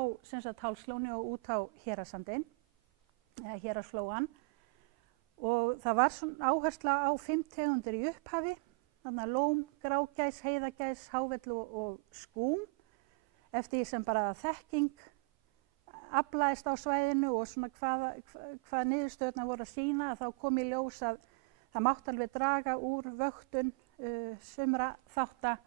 Hálslóni og út á Hérasandinn, eða Hérasflóann. Og það var áhersla á 5 tegundir í upphafi, þannig að lóm, grágæs, heiðagæs, hávell og skúm. Eftir því sem bara þekking aflaðist á svæðinu og svona hvað niðurstöðurnar voru að sýna, þá kom í ljós að það mátti alveg draga úr vöktun sumra þátta.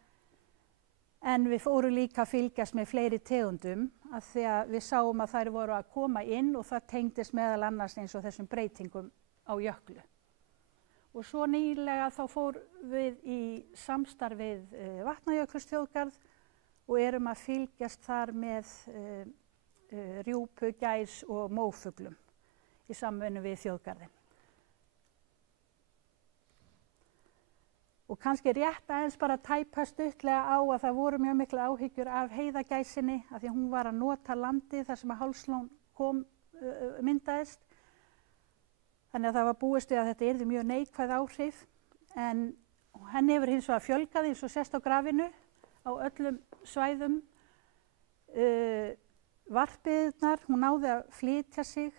En við fórum líka að fylgjast með fleiri tegundum af því að við sáum að þær voru að koma inn og það tengdist meðal annars eins og þessum breytingum á jöklu. Og svo nýlega þá fórum við í samstarfið Vatnajökulsþjóðgarð og erum að fylgjast þar með rjúpu, gæs og mófuglum í samvinnu við þjóðgarðinn. Og kannski rétt aðeins bara tæpa stuttlega á að það voru mjög mikla áhyggjur af heiðagæsinni af því að hún var að nota landið þar sem að Hálslón myndaðist. Þannig að það var búist við að þetta yrði mjög neikvæð áhrif en henni hefur hins vegar fjölgað eins og sést á grafinu á öllum svæðum. Varpbyggðirnar, hún náði að flytja sig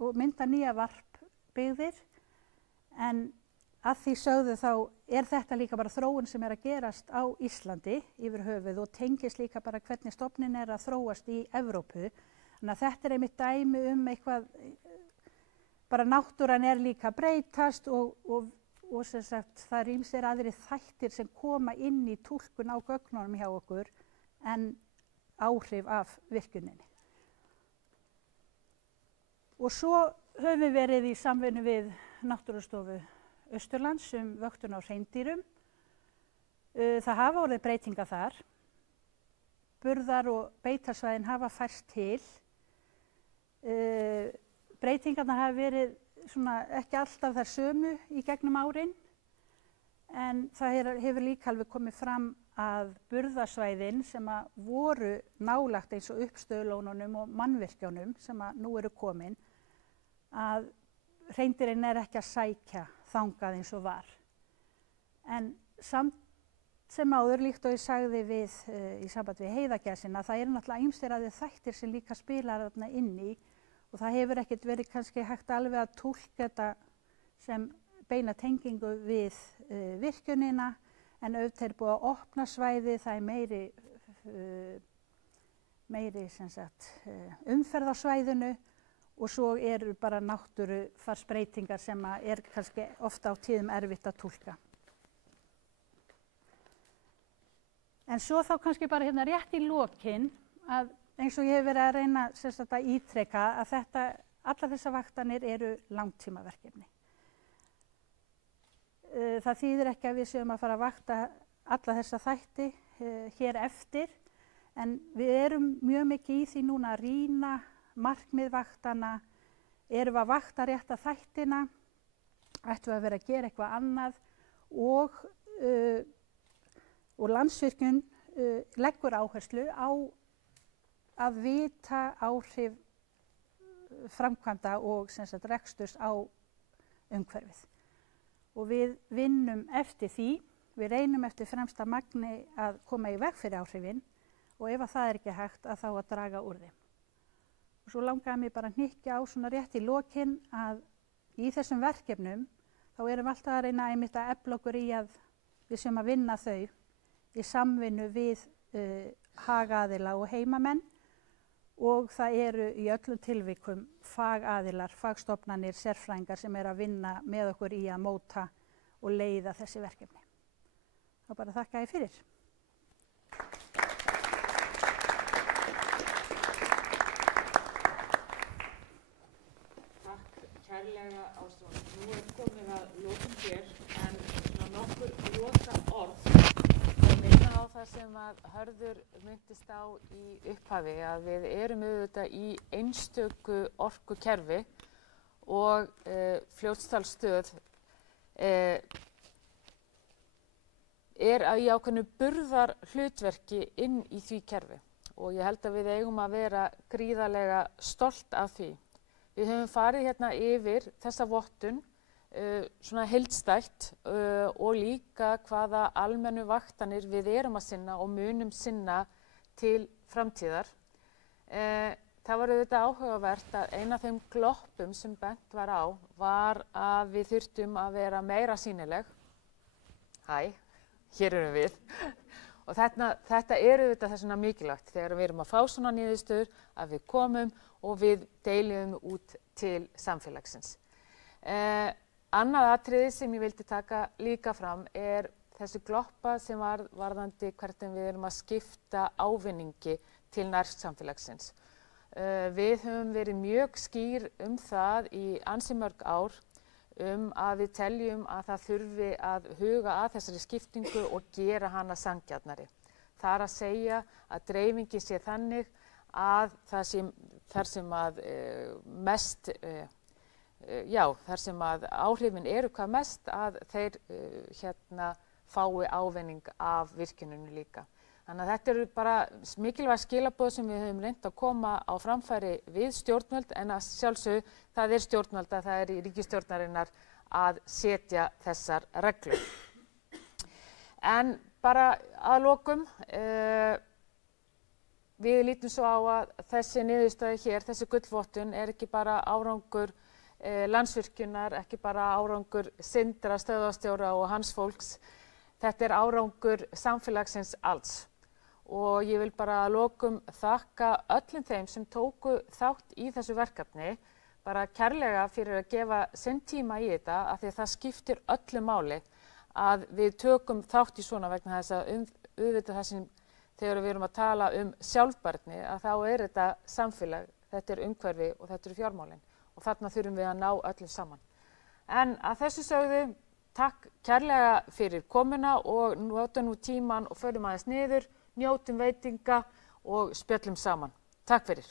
og mynda nýja varpbyggðir en að því sögðu þá þetta líka bara þróun sem að gerast á Íslandi yfir höfuð og tengist líka bara hvernig stofninn að þróast í Evrópu. Þannig að þetta einmitt dæmi eitthvað, bara náttúran líka að breytast og sem sagt það ýmsir aðrir þættir sem koma inn í túlkun á gögnunum hjá okkur en áhrif af virkjuninni. Og svo höfum við verið í samvinnu við Náttúrustofu Austurlands vöktun á hreindýrum. Það hafa orðið breytinga þar. Burðar og beitarsvæðin hafa færst til. Breytingarnar hafa verið ekki alltaf þær sömu í gegnum árin en það hefur líka alveg komið fram að burðarsvæðin sem voru nálagt eins og uppstöðulónunum og mannvirkjunum sem nú eru komin að hreindýrin ekki að sækja þangað eins og var. En samt sem áður líkt og ég sagði í samband við heiðagæsina, það náttúrulega ýmsir aðrir þættir sem líka spilar þarna inn í og það hefur ekkert verið kannski hægt alveg að túlka þetta sem beina tengingu við virkjunina en auðvitað búið að opna svæði, það meiri sem sagt, umferð á svæðinu og svo eru bara náttúrufarsbreytingar sem kannski ofta á tíðum erfitt að túlka. En svo þá kannski bara rétt í lokin að eins og ég hef verið að reyna að ítreka að allar þessar vaktanir eru langtímaverkefni. Það þýðir ekki að við séum að fara að vakta alla þessa þætti hér eftir en við erum mjög mikið í því núna að rýna markmið vaktana, erum við að vakta rétta þættina, ættum við að vera að gera eitthvað annað og og Landsvirkjun leggur áherslu á að vita áhrif framkvæmda og sem sagt reksturs á umhverfið. Og við vinnum eftir því, við reynum eftir fremsta magni að koma í veg fyrir áhrifin og ef að það er ekki hægt að þá að draga úr þeim. Og svo langaði mér bara að hnykkja á svona rétt í lokin að í þessum verkefnum þá erum við alltaf að reyna einmitt að efla okkur í að við séum að vinna þau í samvinnu við hagaðila og heimamenn og það eru í öllum tilvikum fagaðilar, fagstofnanir, sérfræðingar sem eru að vinna með okkur í að móta og leiða þessi verkefni. Þá bara þakka ég fyrir. Takk kærlega Ástrún. Nú er komið að lokum hér en svona nokkur loka orð. Ég minna á það sem að Hörður myndist á í upphafi að við erum auðvitað í einstöku orkukerfi og Fljótsdalsstöð er í ákveðnu burðar hlutverki inn í því kerfi og ég held að við eigum að vera gríðarlega stolt af því. Við höfum farið hérna yfir þessa vottun svona heildstætt og líka hvaða almennu vaktanir við erum að sinna og munum sinna til framtíðar. Það var auðvitað áhugavert að eina af þeim gloppum sem bent var á var að við þurftum að vera meira sýnileg. Hæ, hér erum við. Og þetta er auðvitað þess vegna mikilvægt þegar við erum að fá svona niðurstöður að við komum og við deilum út til samfélagsins. Annað atriði sem ég vildi taka líka fram er þessi gloppa sem varðandi hvernig við erum að skipta ávinningi til nærsamfélagsins. Við höfum verið mjög skýr það í ansi mörg ár að við teljum að það þurfi að huga að þessari skiptingu og gera hana sanngjarnari. Það er að segja að dreifingi sé þannig að það sé þar sem að þar sem að áhrifin eru hvað mest að þeir fái ávinning af virkjuninu líka. Þannig að þetta eru bara mikilvæg skilaboð sem við höfum reynt að koma á framfæri við stjórnvöld en að sjálfsögðu það er stjórnvöld að það er í ríkisstjórnarinnar að setja þessar reglur. En bara að lokum, við lítum svo á að þessi niðurstaða hér, þessi gullvottun er ekki bara árangur Landsvirkjunar, ekki bara árangur Sindra, stöðvarstjóra og hans fólks. Þetta er árangur samfélagsins alls. Og ég vil bara að lokum þakka öllum þeim sem tóku þátt í þessu verkefni, bara kærlega fyrir að gefa sinn tíma í þetta af því að það skiptir öllu máli að við tökum þátt í svona vegna þess að auðvitað það sem þegar við erum að tala sjálfbærni að þá er þetta samfélag, þetta er umhverfi og þetta eru fjármálin. Og þarna þurfum við að ná öllum saman. En að þessu sögðu, takk kærlega fyrir komuna og notum nú tíman og förum aðeins niður, njótum veitinga og spjöllum saman. Takk fyrir.